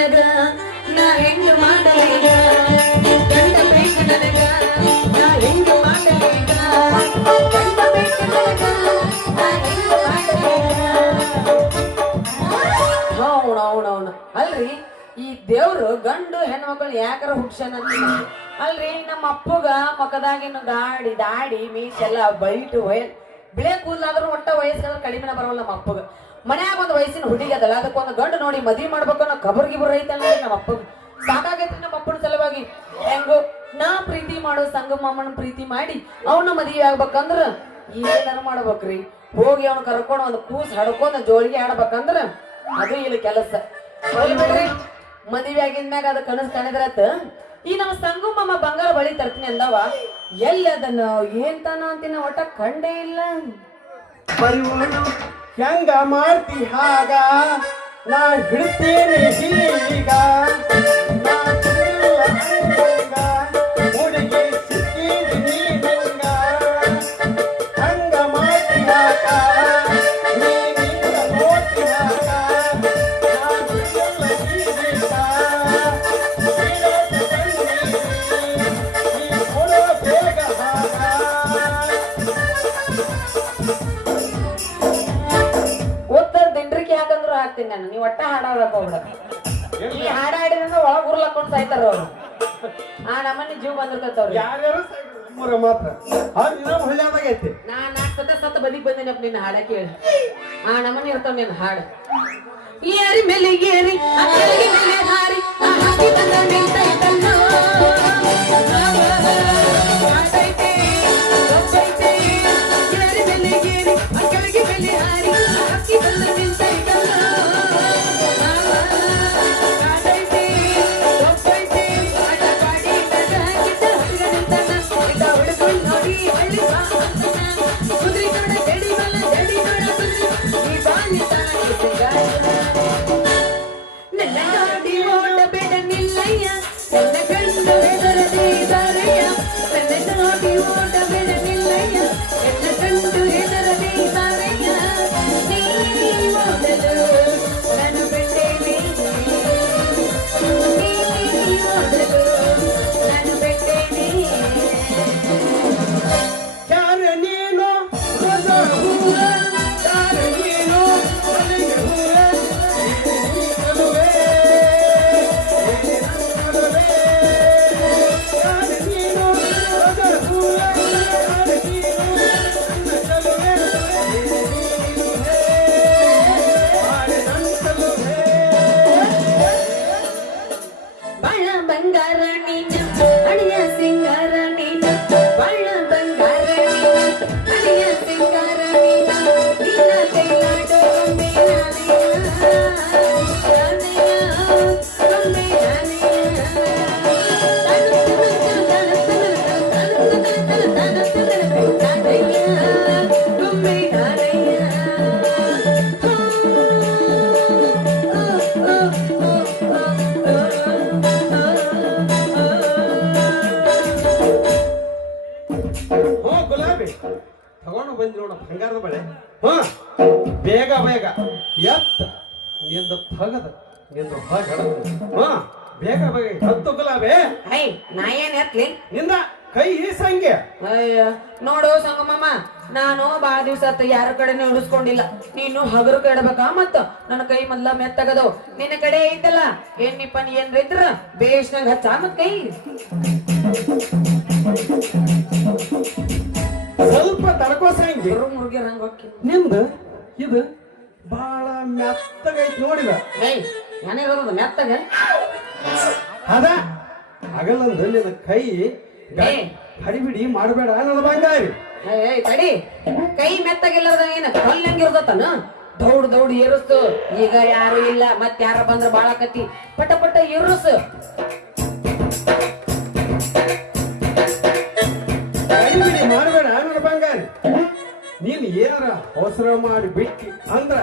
ನನಗ ನಾ ಹೆಂಗ ಮಾಡಲೀಗ ಗಂಡ ಬೇಕು ನನಗ ನಾ ಹೆಂಗ ಮಾಡಲೀಗ ಗಂಡ ಬೇಕು ನನಗ ನಾ ಹೆಂಗ ಮಾಡಲೀಗ. ಅವನವನವನು ಅಲ್ರಿ ಈ ದೇವ್ರು ಗಂಡು ಹೆಣ್ಮಕ್ಳು ಯಾಕಾರ ಹುಡ್ಸನ ಅಲ್ರಿ ನಮ್ಮ ಅಪ್ಪಗ ಮಕದಾಗಿನ ಗಾಡಿ ದಾಡಿ ಮೀಸೆಲ್ಲ ಬೈಟು ಬಿಳೆ ಕೂದಲಾದ್ರೂ ಒಟ್ಟ ವಯಸ್ಸಾದ್ರೂ ಕಡಿಮೆನ ಬರವಲ್ಲ ನಮ್ಮ ಅಪ್ಪಗ. ಮನ್ಯಾಗ ಒಂದು ವಯಸ್ಸಿನ ಹುಡುಗಿ ಅದಲ್ಲ ಅದಕ್ಕೊಂದು ಗಂಡು ನೋಡಿ ಮದ್ವಿ ಮಾಡ್ಬೇಕು ಅನ್ನೋ ಕಬರ್ಗಿಬರ್ ಐತಲ್ಲ ನಮ್ಮ ಅಪ್ಪಗ. ಸಾಕಾಗೈತ್ರಿ ನಮ್ಮ ಅಪ್ಪನ ಸಲುವಾಗಿ. ಹೆಂಗೋ ನಾ ಪ್ರೀತಿ ಮಾಡೋ ಸಂಗಮ್ಮನ ಪ್ರೀತಿ ಮಾಡಿ ಅವನ ಮದುವೆ ಆಗ್ಬೇಕಂದ್ರ ಏನಾರ ಮಾಡ್ಬೇಕ್ರಿ. ಹೋಗಿ ಅವ್ನ ಕರ್ಕೊಂಡು ಒಂದು ಕೂಸ್ ಹಡ್ಕೊಂಡ್ ಜೋಳಿಗೆ ಆಡ್ಬೇಕಂದ್ರ ಅದು ಇಲ್ಲ ಕೆಲಸ. ಬಿಡ್ರಿ ಮದುವೆ ಆಗಿದ್ಮ್ಯಾಗ ಅದ ಕನಸು ಕಾಣಿದ್ರತ್ ಈ ನಮ್ಮ ಸಂಗಮಮ್ಮ ಬಂಗಾರ ಬಳಿ ತರ್ತೀನಿ ಅಂದವ. ಎಲ್ಲಿ ಅದನ್ನ ಏನ್ ತಾನ ಅಂತಿನ ಒಟ್ಟ ಕಂಡೇ ಇಲ್ಲ. ಹೆಂಗ ಮಾಡ್ತಿ ಹಾಗ ನಾ ಹಿಡ್ತೀನಿ ಹೀಗ ನಾ ತಿರುಗಿಲ್ಲ ಹಂಗ, ಹುಡುಗಿ ಸಿಕ್ಕಿದಿ ನೀನಂಗ. ಹಂಗ ಮಾಡ್ತಿ ಹಾಗ ನೀನಿಂದ ನೋಡ್ತಿ ಹಾಗ ನಾ ತಿರುಗಿಲ್ಲ ಹೀಗ. ಬಿಡೋದು ಕಣ್ಣೀರಿ, ನೀ ಕೊಡೋ ಬೇಗ ಹಾಗ. ಉತ್ತರ ದಿಂಡ್ರಿಕೆ ಹಾಕಂದ್ರು ಹಾಕ್ತೀನಿ ನಾನು. ನೀವು ಒಟ್ಟ ಹಾಡಾಡಕ್ ಹೋಗ್ಬಿಡ. ಈ ಹಾಡ ಹಾಡಿದ್ರೆ ಒಳಗ್ ಉರ್ಲಾಕೊಂಡ್ ಸಾಯ್ತಾರ ಅವ್ರು. ಆ ನಮ್ಮನೆ ಜೀವ ಬಂದಿರ್ತವ್ರು. ಯಾರ್ಯಾರು ಮೂರ ಮಾತ್ರ ಅದು ಇನ್ನೂ ಒಳ್ಳೆದಾಗೈತಿ. ನಾನ್ ಸತ್ತ ಬದಿಗ್ ಬಂದಿನಪ್ಪ ನಿನ್ನ ಹಾಡ ಕೇಳಿ. ಆ ನಮ್ಮನೆ ಇರ್ತಾವ ನಿನ್ನ ಹಾಡು. ಏರಿ ಮೇಲೆ ಏರಿ ಆ ಕೆಳಗೆ ಮೇಲೆ ಹಾರಿ ಆ ಹಕ್ಕಿ ಬಂದ ನಿಂತೈತಲ್ಲೋ. ಆತೈತೆ, ಗೊತ್ತೈತೆ. ಏರಿ ಮೇಲೆ ಏರಿ ಆ ಕೆಳಗೆ ಮೇಲೆ ಹಾರಿ ಆ ಹಕ್ಕಿ ಬಂದ ನಿಂತೈತಲ್ಲೋ. ಆತೈತೆ, ಗೊತ್ತೈತೆ. ಆಟ ಪಾಡಿ ಗಿಟ್ಟ ಹುಡುಗ ನಿಂತಾನ. ಗಿಟ್ಟ ಹುಡುಗನ್ ನೋಡಿ ಹಳ್ಳಿ ಬಾ ಅಂತಾನ. ಕುದುರೆ ನೋಡ ಜಡಿ ಬಲ ಜಡಿ ನೋಡ ಕುದುರೆ ಈ ಬಾನಿ ತಾಯಿ ಸಿಗಾರ. ನನ್ನ ಗಾಡಿ ಓಡಬೇಡ ನಿಲ್ಲಯ್ಯ ನನ್ನ ಗಂಡು ಹೆದರದೆ ದಾರಯ್ಯ. ನನ್ನ ಗಾಡಿ ಓಡಬೇಡ ನಿಲ್ಲಯ್ಯ ನನ್ನ ಗಂಡು ಹೆದರದೆ ದಾರಯ್ಯ. ನೀ ಓಡಲು ನಾನು ಬೆಟ್ಟೇನೆ, ನೀ ಓಡಲು ನಾನು ಬೆಟ್ಟೇನೆ. ಯಾರ ನೀನು ರೋಜ ಹೂವ, ಯಾರ ನೀನು ಮಲ್ಲಿಗೆ ಹೂವ, ನೀ ಚೆಲುವೆ, ನೀ ನನ್ನ ಚೆಲುವೆ. ಯಾರ ನೀನು ರೋಜ ಹೂವ, ಯಾರ ನೀನು ನನ್ನ ಚೆಲುವೆ, ನೀ ಯಾರ ನನ್ನ ಚೆಲುವೆ. ಬಾಳ ಬಂಗಾರ ನೀನು ಅಳಿಯ ಸಿಂಗಾರ ನೀನು. ಬಾಳ ಬಂಗಾರ ನೀನು ಅಳಿಯ ಸಿಂಗಾರ ನೀನು. ನಿನ್ನ ಕೈಲಾಡೋ ಗೊಂಬೆ ನಾನೆಯ, ಗೊಂಬೆ ನಾನೆಯ. ಗೊಂಬೆ ನಾನೆಯ. ಹೋ ಗುಲಾಬಿ ತಗೊಂಡು ಬಂದಿ ನೋಡ ಬಂಗಾರದ ಬಳೆ. ಹಾ ಬೇಗ ಬೇಗ ಎತ್ತ ನಿಂದ ತಗದ ನಿಂದ ಹೊಗಡದು. ಹಾ ಬೇಗ ಬೇಗ ಹತ್ತು ಗುಲಾಬಿ. ಹೈ ನಾ ಏನ್ ಎತ್ಲಿ ನಿಂದ ಕೈ ಸಂಖ್ಯೆ. ಅಯ್ಯ ನೋಡು ಸಂಗಮಮ್ಮ, ನಾನು ಬಾಳ ದಿವ್ಸ ಆತ ಯಾರ ಕಡೆನೂ ಉಳಿಸ್ಕೊಂಡಿಲ್ಲ. ನೀನು ಹಗರು ಕೆಡಬೇಕಾ ಮತ್ತ ನನ್ನ ಕೈ ಮೊದ್ಲ ಮೆತ್ತಗದು. ನಿನ್ನ ಕಡೆ ಐತಲ್ಲ ಎಣ್ಣಿ ಪನಿ ಏನ್ರ ಇದ್ರ ಬೇಷ್ನಾಗ ಹಚ್ಚ ಮತ್ ಕೈ. ಸ್ವಲ್ಪ ತಡ್ಕೋ ಸಂಖ್ಯೆ. ಮುರುಗಿರ ಹಂಗ ಹೋಗಿ ನಿಂದ ಇದು ಬಾಳ ಮೆತ್ತಗೈತಿ ನೋಡಿದ. ಏಯ್ ಏನಿರೋದು ಮೆತ್ತಗ ಅದ ಹಗಲಂದು ನಿನ್ನ ಕೈ ಹಡಿಬಿಡಿ ಮಾಡಬೇಡ ನನ್ನ ಬಂಗಾರಿ. ಏಯ್ ತಡಿ, ಕೈ ಮೆತ್ತಗಿಲ್ಲದ ಏನ ಕಲ್ಲಂಗಿರ್ತತನ ದೌಡ್ ದೌಡ್ ಏರಿಸ್ತು. ಈಗ ಯಾರು ಇಲ್ಲ ಮತ್ ಯಾರ ಬಂದ್ರ ಬಾಳ ಕತ್ತಿ ಪಟ ಪಟ ಏರಿಸು. ಹಡಿಬಿಡಿ ಮಾಡಬೇಡ ನನ್ನ ಬಂಗಾರಿ. ನೀನ್ ಏನಾರ ಅವಸರ ಮಾಡಿ ಬಿಟ್ಟಿ ಅಂದ್ರ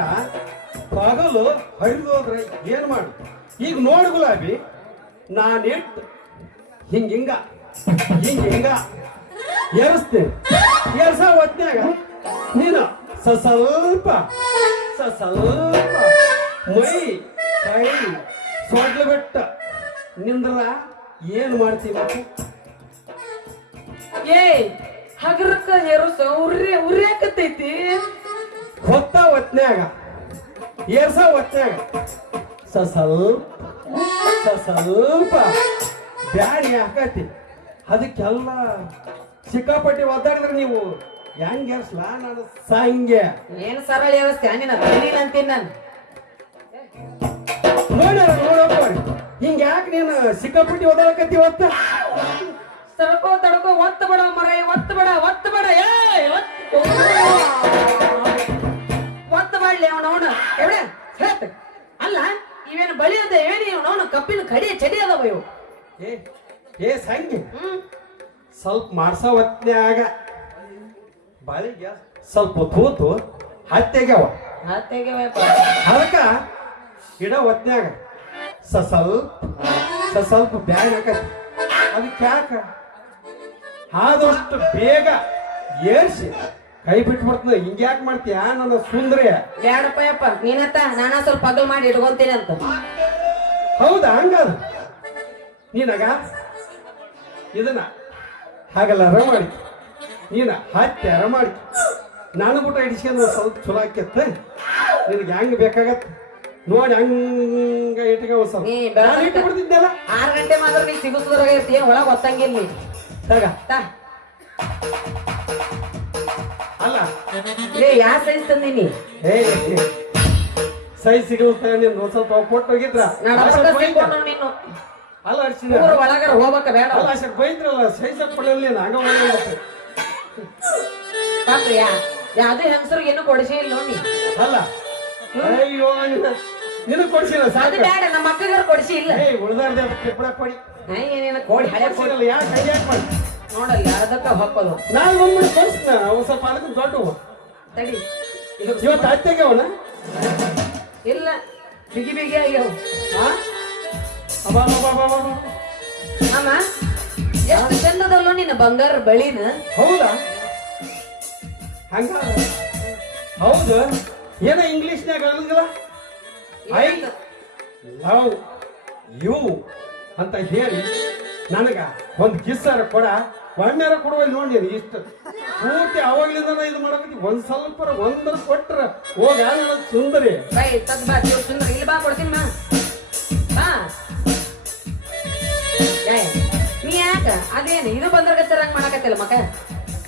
ಪಗಲು ಹರಿದೋದ್ರ ಏನ್ ಮಾಡು. ಈಗ ನೋಡು ಗುಲಾಬಿ, ನಾನಿಟ್ಟು ಹಿಂಗ ಹಿಂಗ ಏರಿಸ್ತೇನೆ. ಏರ್ಸ ಹೊತ್ನ್ಯಾಗ ನೀನು ಸ್ವಲ್ಪ ಮೈ ಕೈ ಸೊಡ್ಲು ಬಿಟ್ಟ ನಿಂದ್ರ ಏನ್ ಮಾಡ್ತೀನಿ ಏ ಹಗರಕ್ಕ ಏರುಸ ಉರಿಯಾಕತ್ತೈತಿ ಹೊತ್ತ ಒತ್ನ್ಯಾಗ ಏರ್ಸ ಒತ್ನ್ಯಾಗ ಸ್ವಲ್ಪ ಬ್ಯಾಡಿ ಹಾಕತಿ ಅದಕ್ಕೆಲ್ಲ ಸಿಕ್ಕಾಪಟ್ಟಿ ಒದ್ದಾಡಿದ್ರೆ ನೀವು ಹೆಂಗ್ ಏರ್ಸ್ಲಾ ನಾನು ಸಂಗೆ ಏನ್ ಸರಳ ವ್ಯವಸ್ಥೆ ನಿನ್ನ ತಲೆನಿಲ್ಲ ಅಂತೀನಿ ನಾನು ನೋಡಪ್ಪ ಹಿಂಗ ಯಾಕೆ ನೀನು ಸಿಕ್ಕಾಪಟ್ಟಿ ಒದ್ದಾಡಕತ್ತಿ ಒತ್ತ ತಡ್ಕೋ ಒತ್ತ ಬೇಡ ಮರ ಒತ್ತ ಬೇಡ ಏ ಒತ್ತ ಬಾಡ್ಲಿ ಅವನವನ ಎವಡೆ ಹೇಳ್ತ ಅಲ್ಲ ಇವೇನು ಬಳಿ ಅದ ಏನಿ ಅವನವನ ಕಪ್ಪಿನ ಕಡಿ ಚಡಿ ಅದಾವ ಇವು ಏ ಸಂಗಿ ಸ್ವಲ್ಪ ಮಾಡ್ಸ ಒತ್ನ್ಯಾಗ ಬಾಳಿಗೆ ಸ್ವಲ್ಪ ತೂತು ಹತ್ತೆಗ್ಯಾವ ಅದಕ್ಕ ಗಿಡ ಒತ್ನ್ಯಾಗ ಸ್ವಲ್ಪ ಬ್ಯಾಗ್ ಹಾಕತಿ ಅದಕ್ಕೆ ಯಾಕ ಆದಷ್ಟು ಬೇಗ ಏರ್ಸಿ ಕೈ ಬಿಟ್ಬಿಡ್ತದ ಹಿಂಗ್ಯಾಕ್ ಮಾಡ್ತೀಯ ನನ್ನ ಸುಂದ್ರಿ ಬ್ಯಾಡಪ್ಪ ಯಪ್ಪ ನೀನತ್ತ ನಾನ ಸ್ವಲ್ಪ ಪಗಲ್ ಮಾಡಿ ಇಟ್ಕೊಂತೀನಿ ಅಂತ ಹೌದಾ ಹಂಗದ ನೀನಾಗ ಇದನ್ನ ಹಾಗಲ್ಲ ಮಾಡಿ ನೀನ ಹತ್ಯಾರ ಮಾಡಿ ನಾನು ಊಟ ಇಡಿಸ್ಕೊಂಡು ಸ್ವಲ್ಪ ಚಲೋ ಆಕ್ಯತ್ತ ನಿನಗೆ ಹೆಂಗ್ ಬೇಕಾಗತ್ತ ನೋಡಿ ಹಂಗ ಇಟ್ಕ ಇಟ್ಟು ಬಿಡ್ತಿದ್ದೆಲ್ಲ 6 ಗಂಟೆ ಮಾತ್ರ ನೀ ಸಿಗುತ್ತದ್ರಾಗ ಇರ್ತೀಯ ಒಳಗೆ ಗೊತ್ತಂಗಿಲ್ಲ ನೀ ತಗ ಅಲ್ಲ ಲೇ ಯಾ ಸೈಜ್ ತಂದೀನಿ ಸೈಜ್ ಸಿಗುತ್ತೆ ನೀನು ಒಂದ್ ಸ್ವಲ್ಪ ಕೊಟ್ಟು ಹೋಗಿದ್ರ ನೀನು ಅಲ್ಲ ಒಳಗರ ಹೋಗ್ಬೇಕ ಬೇಡ ಅಲ್ಲ ಅಷ್ಟು ಬೈದ್ರಲ್ಲ ಸೈಜ್ ಕೊಡಲಿ ಹಂಗ ಯಾವ್ದು ಹೆಂಗಸರಿಗೆ ಏನು ಕೊಡಿಸಿ ಇಲ್ಲ ನೋಡಿ ಅಲ್ಲ ಅಯ್ಯೋ ನಿನಗ್ ಕೊಡ್ಸಿಲ್ಲ ಅದು ಸಾಕು ಬೇಡ ನಮ್ಮ ಮಕ್ಕಳಿಗಾರ ಕೊಡಿಸಿ ಇಲ್ಲ ಉಳ್ದಾರ್ದೆ ಕಿಪ್ಪಡ ಕೊಡಿ ಏನೇನ ಕೋಡಿ ಹಳೆ ಕೊಡ್ಸಿರಲ್ಲ ಯಾಕೆ ಕೈ ಯಾಕೆ ಮಾಡಿ ನೋಡಲ್ಲ ಯಾರದಕ್ಕ ಹಾಕೋದು ನಾನು ಒಮ್ಮೆ ಕೊಡ್ಸ್ನ ಅವ್ ಸ್ವಲ್ಪ ಅದಕ್ಕೆ ದೊಡ್ಡವು ತಡಿ ಇವತ್ತು ಹತ್ತೆಗೆವನ ಇಲ್ಲ ಬಿಗಿ ಆಗ್ಯಾವ ಅಮ್ಮ ಎಷ್ಟು ಚಂದದಲ್ಲೋ ನಿನ್ನ ಬಂಗಾರ ಬಳಿನ ಹೌದಾ ಹಂಗ ಹೌದು ಏನ ಇಂಗ್ಲಿಷ್ನ್ಯಾಗ ಅನ್ನಂಗಿಲ್ಲ ಐ ಲವ್ ಯು ಅಂತ ಹೇಳಿ ನನಗ ಒಂದು ಕಿಸ್ಸಾರ ಕೊಡ ಒಮ್ಮೆರ ಕೊಡುವಲ್ಲಿ ನೋಡಿ ನೀನು ಇಷ್ಟು ಪೂರ್ತಿ ಅವಾಗ್ಲಿಂದ ಇದು ಮಾಡಬೇಕು ಒಂದ್ ಸ್ವಲ್ಪ ಒಂದರ ಕೊಟ್ರ ಹೋಗ ಸುಂದರಿ ಬೈ ತದ್ ಬಾ ಸುಂದರ ಇಲ್ಲಿ ಬಾ ಕೊಡ್ತೀನಿ ಮಾ ಬಾ ನೀ ಯಾಕ ಅದೇನು ಇದು ಬಂದ್ರಾಗ ಚೆನ್ನಾಗಿ ಮಾಡಕತ್ತಿಲ್ಲ ಮಕ್ಕ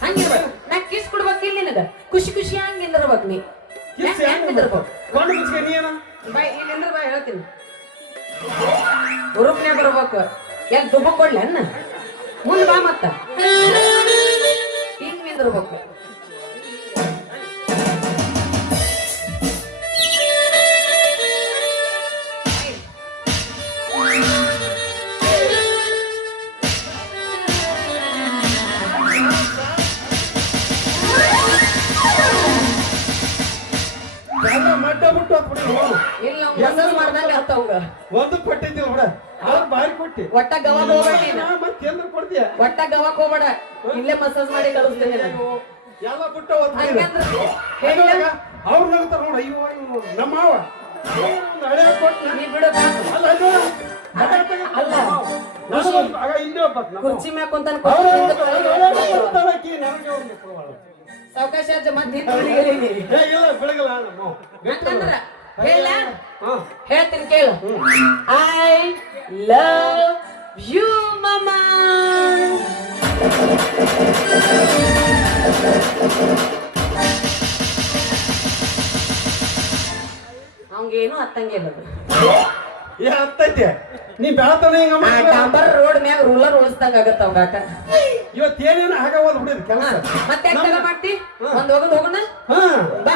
ಹಂಗಿರ್ಬೇಕು ನಾ ಕಿಸ್ ಕೊಡ್ಬೇಕಿಲ್ಲ ನಿನಗ ಖುಷಿ ಖುಷಿ ಹಂಗ ನಿಂದಿರ್ಬೇಕು ನೀ ಕೊಂಡು ಮುಚ್ಕೆ ನೀ ಏನ ಬೈ ಇಲ್ಲಿ ನಿಂದ್ರ ಬಾ ಹೇಳ್ತೀನಿ ಹುರುಪ್ನ್ಯಾಗ ಬರ್ಬೇಕು ಯಾಕೆ ದುಬ್ಬ ಕೊಡ್ಲಿ ಅನ್ನ ಮುಂದೆ ಬಾ ಮತ್ತ ಹಿಂಗ್ ನಿಂದಿರ್ಬೇಕು ಮಡ್ಡ ಬಿಟ್ಟು ಇಲ್ಲ ಮಸಾಜ್ ಮಾಡ್ದಂಗ ಅರ್ಥ ಅವಂಗ ಒಂದು ಕೊಟ್ಟಿದ್ದಿಲ್ಲ ಬಿಡ ಅವ್ರು ಬಾರಿ ಕೊಟ್ಟಿ ಒಟ್ಟ ಗವಾಕ್ ಹೋಗ್ಬೇಡ ನೀನು ಮತ್ತೆ ಏನ್ರ ಕೊಡ್ತೀಯ ಒಟ್ಟ ಗವಾಕ್ ಹೋಗ್ಬೇಡ ಇಲ್ಲೇ ಮಸಾಜ್ ಮಾಡಿ ಕಳಿಸ್ತೇನೆ ಎಲ್ಲ ಬಿಟ್ಟು ಅವ್ರು ನಗ್ತಾರ ನೋಡ ಅಯ್ಯೋ ನಮ್ಮ ಮಾವ ಹಳೆ ಕೊಟ್ಟ ನೀ ಬಿಡು ಬಾ. ಅಲ್ಲ ಅಲ್ಲ ಇಲ್ಲೇ ಒಬ್ಬ ಕುರ್ಚಿ ಮ್ಯಾಕ್ ಕುಂತಾನ ಸಾವಕಾಶ ಮತ್ತೆ ಬೆಳಗಲ್ಲ ಹಂಗಂದ್ರ ಹೇಳ ಹೇಳ್ತೀನಿ ಕೇಳು ಐ ಲವ್ ಯು ಮಮ್ಮ ಅವಂಗೇನು ಹತ್ತಂಗಿಲ್ಲ ಹತ್ತೈತೆ ನೀ ಬೆಳತನ ಹಿಂಗ ಡಾಂಬರ್ ರೋಡ್ ಮ್ಯಾಗ ರೂಲರ್ ಓಡಿಸ್ದಂಗ ಆಗತ್ತ ಅವಾಗ ಇವತ್ತೇನೇನು ಆಗವಲ್ಲ ಬಿಡಿದ್ ಕೆಲಸ ಮತ್ತೆ ಯಾಕೆ ಮಾಡ್ತಿ ಒಂದ್ ಹೋಗೋದು ಹೋಗೋಣ ಹಾ ಬಾ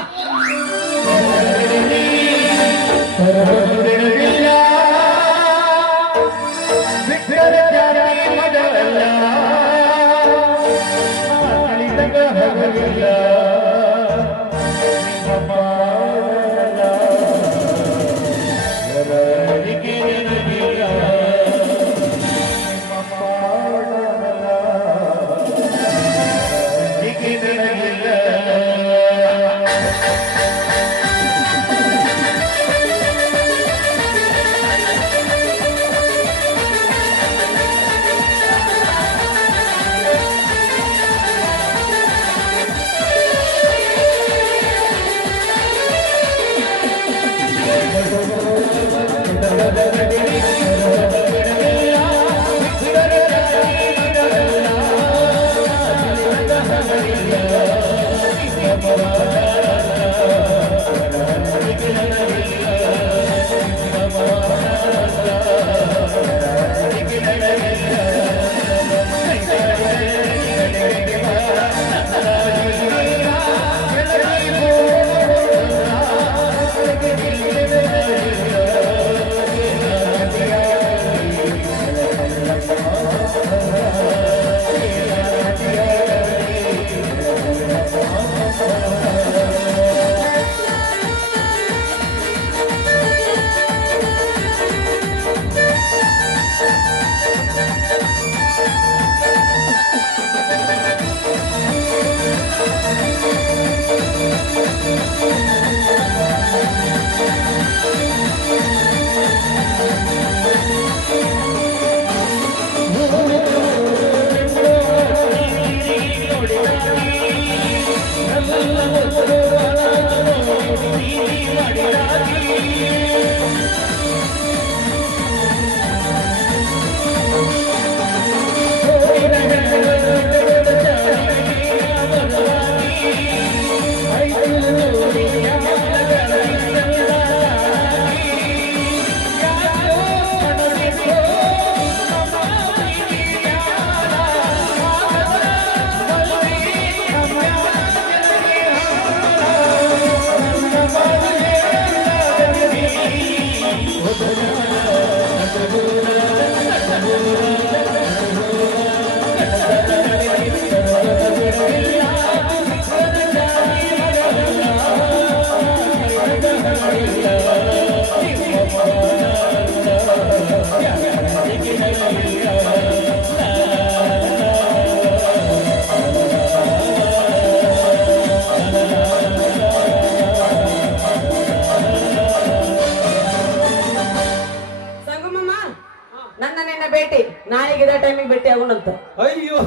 ಮಾಡೋಣಂತ. ಅಯ್ಯೋ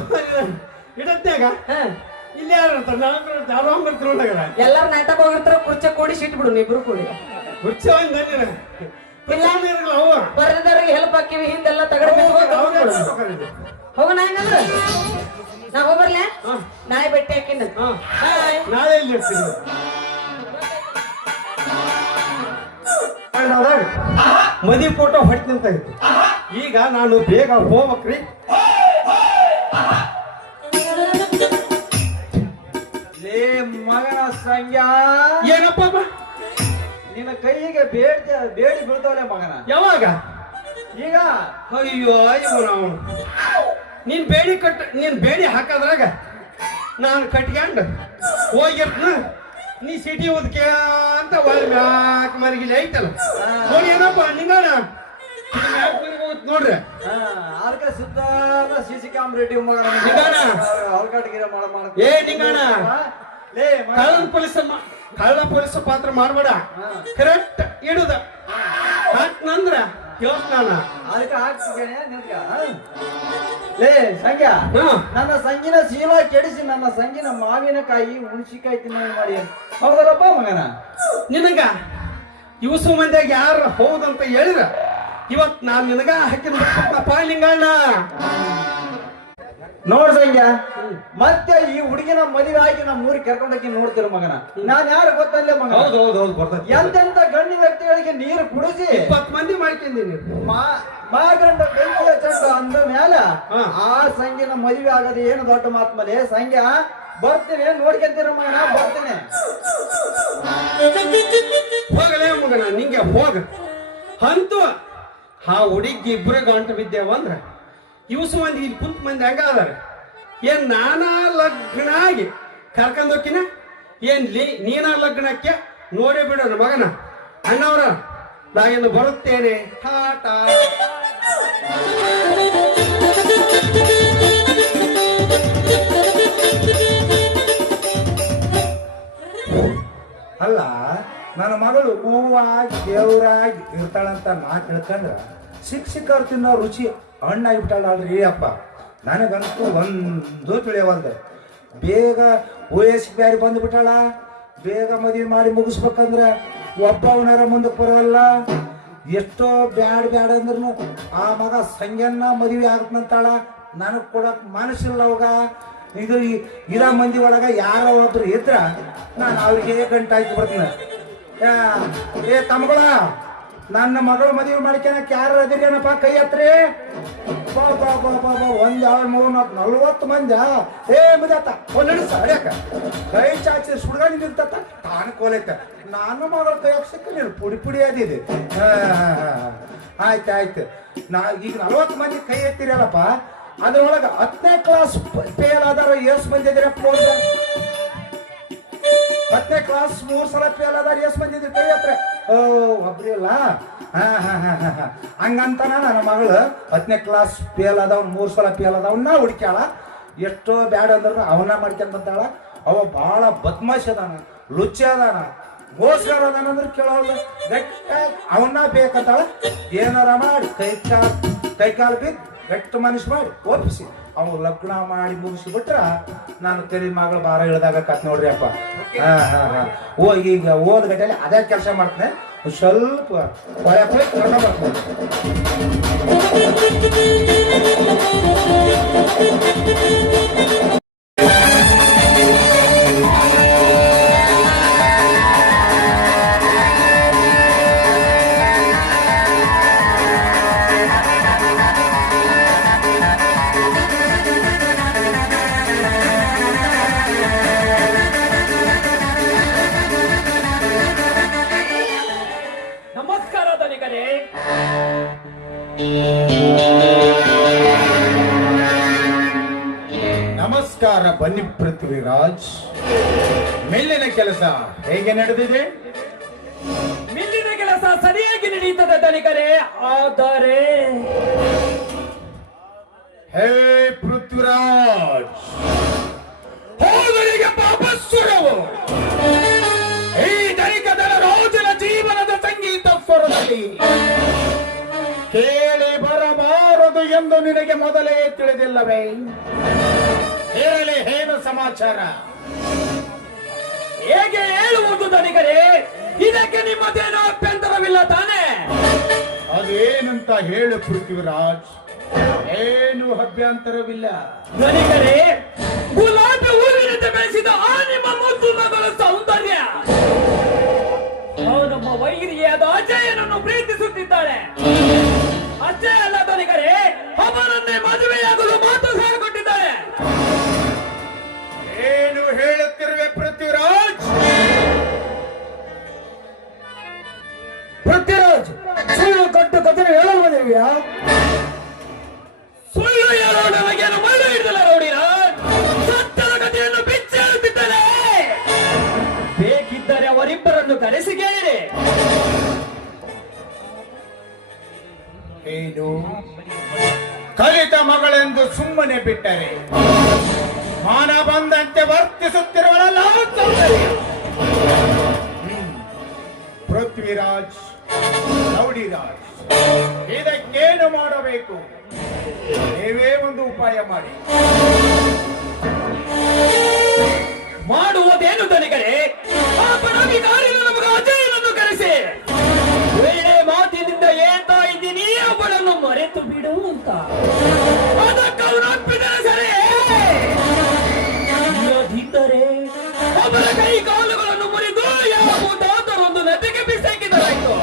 ಇಡತ್ಯಾಗ ಹಾ ಇಲ್ಲಿ ಯಾರು ಇರ್ತಾರೆ? ಯಾರೋ ಬರ್ತಿರೋಣಾಗಲ್ಲ ಎಲ್ಲಾರು ನಾಟಕ ಹೋಗಿರ್ತಾರ, ಕುರ್ಚಿ ಕೂಡಿ ಸಿಟ್ಬಿಡು ಇಬ್ರು ಕೂಡಿ. ಬರ್ದವ್ರಿಗೆ ಹೆಲ್ಪ್ ಹಾಕಿವಿ, ಹಿಂದೆಲ್ಲ ತಗಡ ಹೋಗೋಣ ಹಂಗಂದ್ರ ನಾ ಹೋಗ್ಬರ್ಲೆ. ನಾಳೆ ಭೇಟಿ ಹಾಕಿನ. ನಾಳೆ ಇಲ್ಲಿ ಇರ್ತೀನಿ. ಮದಿ ಫೋಟೋ ಹೊಟ್ಟಿನಂತ ಇತ್ತು. ಈಗ ನಾನು ಬೇಗ ಹೋಗ್ಬೇಕ್ರಿ. ಲೇ ಮಗನ ಸಂಜ್ಞಾ, ಏನಪ್ಪ ನಿನ್ನ ಕೈಗೆ ಬೇಡಿ ಬೀಳ್ತಾವಲೆ ಮಗನ. ಯಾವಾಗ? ಈಗ ಅಯ್ಯೋ ಅಯ್ಯೋ ನಾವು ನೀನ್ ಬೇಡಿ ಹಾಕದ್ರಾಗ ನಾನು ಕಟ್ಕೊಂಡು ಹೋಗಿರ್ತನ. ನೀ ಸಿಟಿ ಓದ್ಕೆ ಅಂತ ಮ್ಯಾಕ್ ಮರಿಗಿಲಿ ಐತಲ್ಲ ನೋಡಿ. ಏನಪ್ಪ ನಿಂಗಣ ನೋಡ್ರಿ ಆರ್ಕ ಸುತ್ತ ಸಿಸಿ ಕ್ಯಾಮ್ರೇಟಿ ಮಗನ ಅವಕಾಟಗಿರ ಏ ನಿಂಗಣ ಲೇ ಕಳ್ಳ ಪೊಲೀಸ್ ಪಾತ್ರ ಮಾಡ್ಬೇಡ. ಕರೆಕ್ಟ್ ಇಡುದ ಹಾಕ್ನಂದ್ರ ಕೇಳ್ತಾನ. ಅದಕ್ಕೆ ಹಾಕ್ತಿದ್ದೇನೆ ನಿನ್ಗ. ಲೇ ಸಂಜ್ಞಾ, ನನ್ನ ಸಂಗಿನ ಶೀಲ ಕೆಡಿಸಿ ನನ್ನ ಸಂಗಿನ ಮಾವಿನಕಾಯಿ ಹುಣಸಿಕಾಯಿ ತಿನ್ನ ಮಾಡಿ ಹೌದಲ್ಲಪ್ಪ ಮಗನ. ನಿನಗ ಇವು ಮಂದಿಯಾಗ ಯಾರು ಹೌದಂತ ಹೇಳಿರ ಇವತ್ ನಾನ್ ನಿನಗ ಹಾಕಿದ ಲಿಂಗಣ್ಣ. ನೋಡ್ ಸಂಜ್ಞಾ, ಮತ್ತೆ ಈ ಹುಡುಗಿನ ಮದುವೆ ಆಗಿ ನಮ್ಮ ಊರಿಗೆ ಕರ್ಕೊಂಡೋಗಿ ನೋಡ್ತಿರೋ ಮಗನ. ನಾನ್ ಯಾರು ಗೊತ್ತಲ್ಲೇ ಮಗ. ಎಂತೆಂತ ಗಣ್ಯ ವ್ಯಕ್ತಿಗಳಿಗೆ ನೀರು ಕುಡಿಸಿ 20 ಮಂದಿ ಮಾಡ್ಕೊಂಡಿನಿ. ಮಾಗಂಡ ಬೆಂಕಿಯ ಚಂಡ ಅಂದ ಮ್ಯಾಲ ಆ ಸಂಗಿನ ಮದುವೆ ಆಗದೆ ಏನು ದೊಡ್ಡ ಮಾತ್ಮಲೆ. ಸಂಜ್ಞಾ ಬರ್ತೇನೆ, ನೋಡ್ಕೊಂತೀರ ಮಗನ, ಬರ್ತೇನೆ. ಹೋಗಲೇ ಮಗನ, ನಿಂಗೆ ಹೋಗ ಅಂತೂ ಆ ಹುಡುಗಿ ಇಬ್ರು ಗಂಟು ಬಿದ್ದೇವ ಅಂದ್ರ ಇವ್ಸು ಮಂದಿ ಇಲ್ಲಿ ಕುಂತ ಮಂದಿ ಹಂಗ ಅದಾರ. ಏನ್ ನಾನಾ ಲಗ್ನ ಆಗಿ ಕರ್ಕೊಂಡೋಕಿನ ಏನ್ ನೀನಾ ಲಗ್ನಕ್ಕೆ ನೋಡೇ ಬಿಡೋಣ ಮಗನ. ಅಣ್ಣವ್ರ ನಾನಿನ್ನು ಬರುತ್ತೇನೆ. ಟಾಟಾ. ಅಲ್ಲ, ನನ್ನ ಮಗಳು ಹೂವಾಗಿ ದೇವರಾಗಿ ಇರ್ತಾಳಂತ ನಾ ತಿಳ್ಕೊಂಡ್ರ ಶಿಕ್ಷಕರು ತಿನ್ನೋ ರುಚಿ ಹಣ್ಣಾಗಿಬಿಟ್ಟಾಳ್ರಿ ಅಪ್ಪ. ನನಗಂತೂ ಒಂದು ತಿಳಿಯವಲ್ದೆ. ಬೇಗ ವಯಸ್ಸಿಗೆ ಬ್ಯಾರಿ ಬಂದುಬಿಟ್ಟಾಳ. ಬೇಗ ಮದುವೆ ಮಾಡಿ ಮುಗಿಸ್ಬೇಕಂದ್ರೆ ಒಬ್ಬವನಾರ ಮುಂದಕ್ಕೆ ಬರೋಲ್ಲ. ಎಷ್ಟೋ ಬ್ಯಾಡ್ ಅಂದ್ರೂ ಆ ಮಗ ಸಂಜೆನ್ನ ಮದುವೆ ಆಗತ್ತಂತಾಳ. ನನಗೆ ಕೊಡಕ್ ಮನಸ್ಸಿಲ್ಲ ಅವಾಗ. ಇದು ಇರ ಮಂದಿ ಒಳಗ ಯಾರೋ ಒಬ್ರು ಇದ್ರ ನಾನು ಅವ್ರಿಗೆ ಗಂಟೆ ಹಾಕಿ ಬರ್ತೀನಿ. ಏ ತಮ್ಮಗಳ, ನನ್ನ ಮಗಳು ಮದುವೆ ಮಾಡ್ಕೊಳಕ್ ಯಾರು ಅದಿರೇನಪ್ಪ? ಕೈ ಹತ್ರಿ. ಬಾ ಬಾ ಬಾ ಬಾ ಬಾ 1 2 3 4 40 ಮಂದಿ. ಏ ಮುದತ್ತ ನಡೆಸ ಅಡ್ಯಾಕ ಕೈ ಚಾಚಿ ಸುಡ್ಗ ನಿಂತ ತಾನು ಕೋಲೈತೆ. ನಾನು ಮಗಳ ಕೈ ಹಾಕ್ಸಕ್ಕೆ ನೀನು ಪುಡಿ ಅದಿದೆ. ಆಯ್ತು. ನಾ ಈಗ 40 ಮಂದಿ ಕೈ ಎತ್ತಿರಲ್ಲಪ್ಪ. ಅದ್ರೊಳಗೆ 10ನೇ ಕ್ಲಾಸ್ ಫೇಲ್ ಆದಾರ ಎಷ್ಟು ಮಂದಿ ಇದ್ರಪ್ಪ? 10ನೇ ಕ್ಲಾಸ್ 3 ಸಲ ಫೇಲ್ ಆದಾರ ಎಷ್ಟು ಮಂದಿ ಇದ್ರಿ? ಕೈ ಹತ್ರ ಒಬ್ರಿ ಇಲ್ಲ. ಹಂಗಂತಾನ ನನ್ನ ಮಗಳು 10ನೇ ಕ್ಲಾಸ್ ಫೇಲ್ ಆದವ್ನು 3 ಸಲ ಫೇಲ್ ಆದವನ್ನ ಹುಡುಕ್ಯಾಳ. ಎಷ್ಟೋ ಬ್ಯಾಡ ಅಂದ್ರ ಅವನ್ನ ಮಾಡ್ಕೊಂಡ್ ಬಂದಾಳ. ಅವ ಬಹಳ ಬದ್ಮಾಶ್ ಅದಾನ, ಲುಚ್ಚ ಅದಾನ, ಮೋಸಗಾರ ಅದಾನ ಅಂದ್ರೆ ಕೇಳೋಲ್ಲ. ಗಟ್ಟ ಅವನ್ನ ಬೇಕಂತಾಳ. ಏನಾರ ಮಾಡಿ ಕೈ ಕಾಲು ಬಿದ್ದು ಗಟ್ಟ ಮನುಷ್ಯ ಮಾಡಿ ಒಪ್ಪಿಸಿ ಅವ್ ಲಗ್ನ ಮಾಡಿ ಮುಗಿಸಿ ಬಿಟ್ರ ನಾನು ತೆರಿ ಮಗಳು ಭಾರ ಇಳ್ದಾಗ ಕತ್ ನೋಡ್ರಿ ಅಪ್ಪ. ಹೋಗಿ ಈಗ ಓದ್ ಗಟ್ಟಲೆ ಅದೇ ಕೆಲಸ ಮಾಡ್ತೇನೆ. ಸ್ವಲ್ಪ ಹೊಳೆ ಕೊಂಡ ಬರ್ತೇನೆ. ನಮಸ್ಕಾರ ಧನಿಕರೇ. ನಮಸ್ಕಾರ. ಬನ್ನಿ ಪೃಥ್ವಿರಾಜ್. ಮೇಲಿನ ಕೆಲಸ ಹೇಗೆ ನಡೆದಿದೆ? ಮಿಲ್ಲಿನ ಕೆಲಸ ಸರಿಯಾಗಿ ನಡೀತದೆ ಧನಿಕರೇ. ಆದರೆ ಹೇ ಪೃಥ್ವಿರಾಜ್, ಹೋದರಿಗೆ ಪಾಪಸ್ವರವು ಈ ಧನಿಕದಳ ರೋಜನ ಜೀವನದ ಸಂಗೀತ ಸ್ವರದಲ್ಲಿ ಕೇಳಿ ಬರಬಾರದು ಎಂದು ಎಂಬುದು ನಿನಗೆ ಮೊದಲೇ ತಿಳಿದಿಲ್ಲವೇ? ಇರಲಿ, ಏನು ಸಮಾಚಾರ? ಹೇಗೆ ಹೇಳುವುದು ಧನಿಕರೇ? ಇದಕ್ಕೆ ನಿಮ್ಮದೇನೋ ಅಭ್ಯಂತರವಿಲ್ಲ ತಾನೇ? ಅದೇನಂತ ಹೇಳು ಪೃಥ್ವಿರಾಜ್. ಏನು ಅಭ್ಯಂತರವಿಲ್ಲ. ಧನಿಕರೇ, ಗುಲಾಬಿ ಹೂವಿನಂತೆ ಬೆಳೆಸಿದ ಆ ನಿಮ್ಮ ಮುದ್ದು ಮಗಳ ಸೌಂದರ್ಯ ನಮ್ಮ ವೈರಿಯಾದ ಅಜಯನನ್ನು ಪ್ರೀತಿಸುತ್ತಿದ್ದಾಳೆ. ಅಷ್ಟೇ ಅಲ್ಲ ಧನಿಕರೇ, ಅವನನ್ನೇ ಮದುವೆಯಾಗಲು ಮಾತು ಹೇಳಿಕೊಟ್ಟಿದ್ದಾಳೆ. ಏನು ಹೇಳುತ್ತಿರುವೆ ಪೃಥ್ವಿರಾಜ್? ಪೃಥ್ವಿರಾಜ್, ಸುಳ್ಳು ಕಟ್ಟು ಕಥೆ ಹೇಳಲು ಬಂದಿವ್ಯಾ? ಸುಳ್ಳು ಹೇಳೋ ನಮಗೇನು ಮಳ್ಳು ಹಿಡಿದಲ್ಲ ನೋಡಿರಾಜ್. ಸತ್ಯದ ಕಥೆಯನ್ನು ಬಿಚ್ಚಿ ಹೇಳುತ್ತಿದ್ದಾಳೆ. ಬೇಕಿದ್ದರೆ ಅವರಿಬ್ಬರನ್ನು ಕರೆಸಿ ಕೇಳಿರಿ. ಏನು ಕಲಿತ ಮಗಳೆಂದು ಸುಮ್ಮನೆ ಬಿಟ್ಟರೆ ಮಾನ ಬಂದಂತೆ ವರ್ತಿಸುತ್ತಿರುವಳಲ್ಲ ಸೌಂದರ್ಯ. ಪೃಥ್ವಿರಾಜ್, ರೌಡಿರಾಜ್, ಇದಕ್ಕೇನು ಮಾಡಬೇಕು? ನೀವೇ ಒಂದು ಉಪಾಯ ಮಾಡಿ. ಮಾಡುವುದೇನು ಧನಿಕರೇ? ಆ ಪರಾಧಿಕಾರಿಯನ್ನು ನಮಗೆ ಅಜಯನನ್ನು ಕರೆಸಿ ಒಳ್ಳೆ ಮಾತಿನಿಂದ ಹೇಳ್ತಾ ಇದ್ದೀನಿ, ಅವಳನ್ನು ಮರೆತು ಬಿಡು ಅಂತ. ಅದಕ್ಕೆ ಅವನು ಒಪ್ಪಿದರೆ ಸರಿ. ಇಲ್ಲದಿದ್ದರೆ ಅವರ ಕೈ ಕಾಲುಗಳನ್ನು ಮುರಿದು ಯಾವುದಾದರೊಂದು ನದಿಗೆ ಬಿಸಾಕಿದರಾಯ್ತು.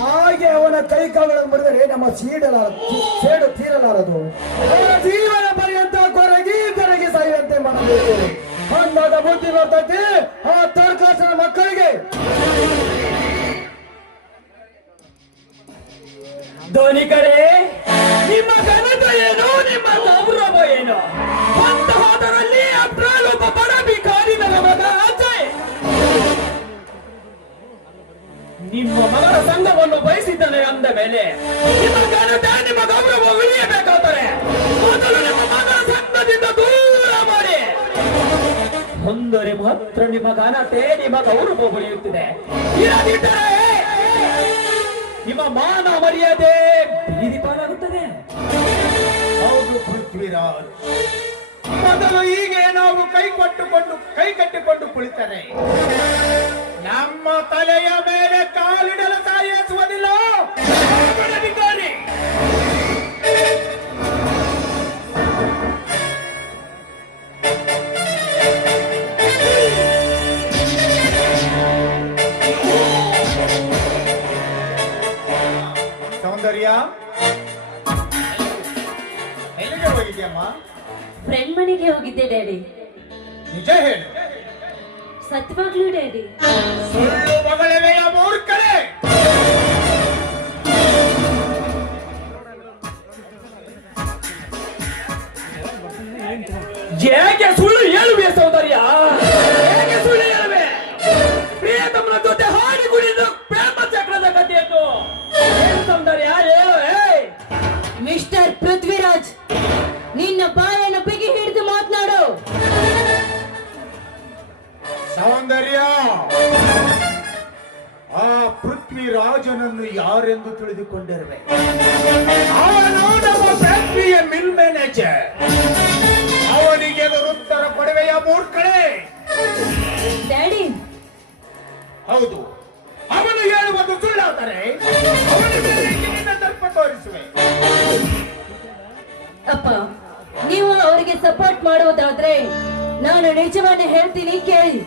ಹಾಗೆ ಅವನ ಕೈ ಕಾಲುಗಳನ್ನು ಮುರಿದರೆ ನಮ್ಮ ಸೇಡು ತೀರಲಾರದು. ಅವನ ಜೀವನ ಪರ್ಯಂತ ಕೊರಗಿ ಸಾಯುವಂತೆ ಮಾಡಬೇಕು. ಅಂದಾಗ ಬುದ್ಧಿ ಬರ್ತೈತಿ ಆ ತರ್ಕಾಸನ ಮಕ್ಕಳಿಗೆ. ಧನಿಕರೇ, ನಿಮ್ಮ ಘನತ ಏನು, ನಿಮ್ಮ ಗೌರವ ಏನು? ಅಂತಹದರಲ್ಲಿ ಅಪ್ರಾಲೊಬ್ಬ ಬಡ ಭಿಕಾರಿನ ಮಗ ಅಜಯ್ ನಿಮ್ಮ ಮಗಳ ಸಂಘವನ್ನು ಬಯಸಿದ್ದಾನೆ ಅಂದ ಮೇಲೆ ನಿಮ್ಮ ಘನತೆ, ನಿಮ್ಮ ಗೌರವ ಉಳಿಯಬೇಕಾದರೆ ಮೊದಲು ನಿಮ್ಮ ಮಗಳ ಸಂಘದಿಂದ ದೂರ ಮಾಡಿ. ಅಂದರೆ ಮಾತ್ರ ನಿಮ್ಮ ಘನತೆ, ನಿಮ್ಮ ಗೌರವ ಉಳಿಯುತ್ತಿದೆ. ಇಲ್ಲದಿದ್ದರೆ ನಿಮ್ಮ ಮಾನ ಮರ್ಯಾದೆ ಬೀದಿ ಪಾಲಾಗುತ್ತದೆ. ಹೌದು ಪೃಥ್ವಿರಾಜ್, ಮೊದಲು ಹೀಗೆ ನಾವು ಕೈ ಕಟ್ಟಿಕೊಂಡು ಕುಳಿತರೆ ನಮ್ಮ ತಲೆಯ ಮೇಲೆ ಕಾಲಿಡಲು ಸಾಯಿಸುವುದಿಲ್ಲ ಅಧಿಕಾರಿ. ಸೌಂದರ್ಯ, ಎಲ್ಲಿಗೆ ಹೋಗಿದ್ಯಮ್ಮ? ಫ್ರೆಂಡ್ ಮನೆಗೆ ಹೋಗಿದ್ದೆ ಡ್ಯಾಡಿ. ನಿಜ ಹೇಳು. ಸತ್ಯವಾಗ್ಲೂ ಡ್ಯಾಡಿ. ಸುಳ್ಳು ಮಗಳವೆಯ ಮೂರ್ಖರೇ. ಹೇಗೆ ಸುಳ್ಳು ಹೇಳುವೆ ಸೌಂದರ್ಯ? ಹೇಗೆ ಸುಳ್ಳು ಹೇಳುವೆ? ಪ್ರಿಯತಮನ ಜೊತೆ ಹಾಡಿ ಕುಡಿದು ಪ್ರೇಮ ಚಕ್ರದ ಕಥೆಯನ್ನು ಏನು ಸೌಂದರ್ಯ ಹೇಳು? ಮಿಸ್ಟರ್ ಪೃಥ್ವಿರಾಜ್, ನಿನ್ನ ಬಾಯನ್ನು ಬಿಗಿ ಹಿಡಿದು ಮಾತನಾಡು. ಸೌಂದರ್ಯ, ಆ ಪೃಥ್ವಿರಾಜನನ್ನು ಯಾರೆಂದು ತಿಳಿದುಕೊಂಡಿರುವೆ? ಅವನು ನಮ್ಮ ಫ್ಯಾಕ್ಟರಿಯ ಮಿಲ್ ಮ್ಯಾನೇಜರ್. ಅವನಿಗೆ ಉತ್ತರ ಕೊಡುವೆಯ ಮೂರ್ಖಳೇ? ಡ್ಯಾಡಿ, ಹೌದು, ಅವನು ಹೇಳುವುದು ಸುಳ್ಳಾದರೆ ಅವನಿಗೆ ನಿನ್ನ ದರ್ಪ ತೋರಿಸುವೆ. ಅಪ್ಪ, ನೀವು ಅವರಿಗೆ ಸಪೋರ್ಟ್ ಮಾಡುವುದಾದ್ರೆ ನಾನು ನಿಜವನ್ನೇ ಹೇಳ್ತೀನಿ ಕೇಳಿ.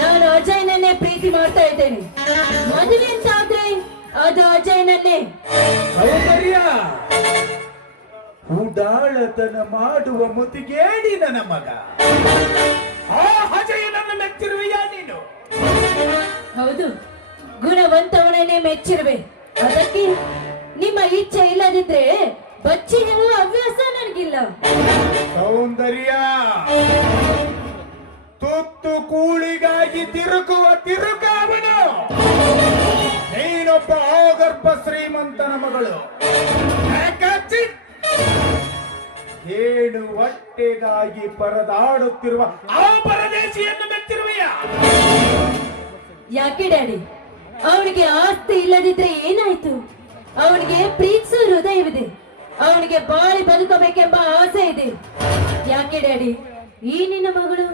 ನಾನು ಅಜಯ್ನನ್ನೇ ಪ್ರೀತಿ ಮಾಡ್ತಾ ಇದ್ದೇನೆ. ಮದುವೆ ಅಂತ ಆದ್ರೆ ಅದು ಅಜಯ್ನನ್ನೇ. ಸೌಂದರ್ಯ, ಉಡಾಳತನ ಮಾಡುವ ಮುತಿಗೇಡಿ ನನ್ನ ಮಗ. ಆ ಅಜಯನನ್ನು ಮೆಚ್ಚಿರುವೆಯ ನೀನು? ಹೌದು, ಗುಣವಂತವನನ್ನೇ ಮೆಚ್ಚಿರುವೆ. ಅದಕ್ಕೆ ನಿಮ್ಮ ಇಚ್ಛೆ ಇಲ್ಲದಿದ್ರೆ ಬಚ್ಚಿ ನೀವು ಹವ್ಯಾಸ ನನಗಿಲ್ಲ. ಸೌಂದರ್ಯ, ತುತ್ತು ಕೂಳಿಗಾಗಿ ತಿರುಗುವ ತಿರುಗಾವನು. ನೀನೊಬ್ಬ ಆಗರ್ಭ ಶ್ರೀಮಂತನ ಮಗಳು. ಏನು ಹೊಟ್ಟೆಗಾಗಿ ಪರದಾಡುತ್ತಿರುವ ಆ ಪರದೇಶಿಯನ್ನು ಮೆಚ್ಚಿರುವೆಯ? ಯಾಕೆ ಡ್ಯಾಡಿ, ಅವನಿಗೆ ಆಸ್ತಿ ಇಲ್ಲದಿದ್ರೆ ಏನಾಯ್ತು? ಅವನಿಗೆ ಪ್ರೀತಿಸೋ ಹೃದಯವಿದೆ, ಅವನಿಗೆ ಬಾಳಿ ಬದುಕಬೇಕೆಂಬ ಆಸೆ ಇದೆ. ಯಾಕೆ ಡ್ಯಾಡಿ, ಈ ನಿನ್ನ ಮಗಳು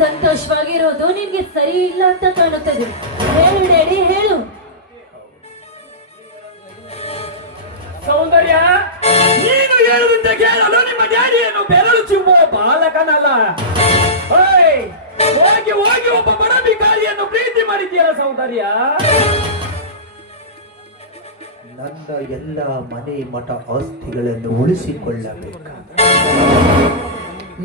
ಸಂತೋಷವಾಗಿರೋದು ನಿನ್ಗೆ ಸರಿ ಇಲ್ಲ ಅಂತ ಕಾಣುತ್ತದೆ. ಹೇಳು ಡ್ಯಾಡಿ, ಹೇಳು. ಸೌಂದರ್ಯ, ನೀನು ಹೇಳುವಂತೆ ಕೇಳಲು ನಿಮ್ಮ ಡ್ಯಾಡಿಯನ್ನು ಬೆರಳು ಚಿಮ್ಮುವ ಬಾಲಕನಲ್ಲ. ಹೋಗಿ ಹೋಗಿ ಒಬ್ಬ ಬಡ ಬಿಕಾರಿಯನ್ನು ಪ್ರೀತಿ ಮಾಡಿದ್ದೀರ ಸೌಂದರ್ಯ. ನನ್ನ ಎಲ್ಲ ಮನೆ ಮಠ ಆಸ್ತಿಗಳನ್ನು ಉಳಿಸಿಕೊಳ್ಳಬೇಕಾದ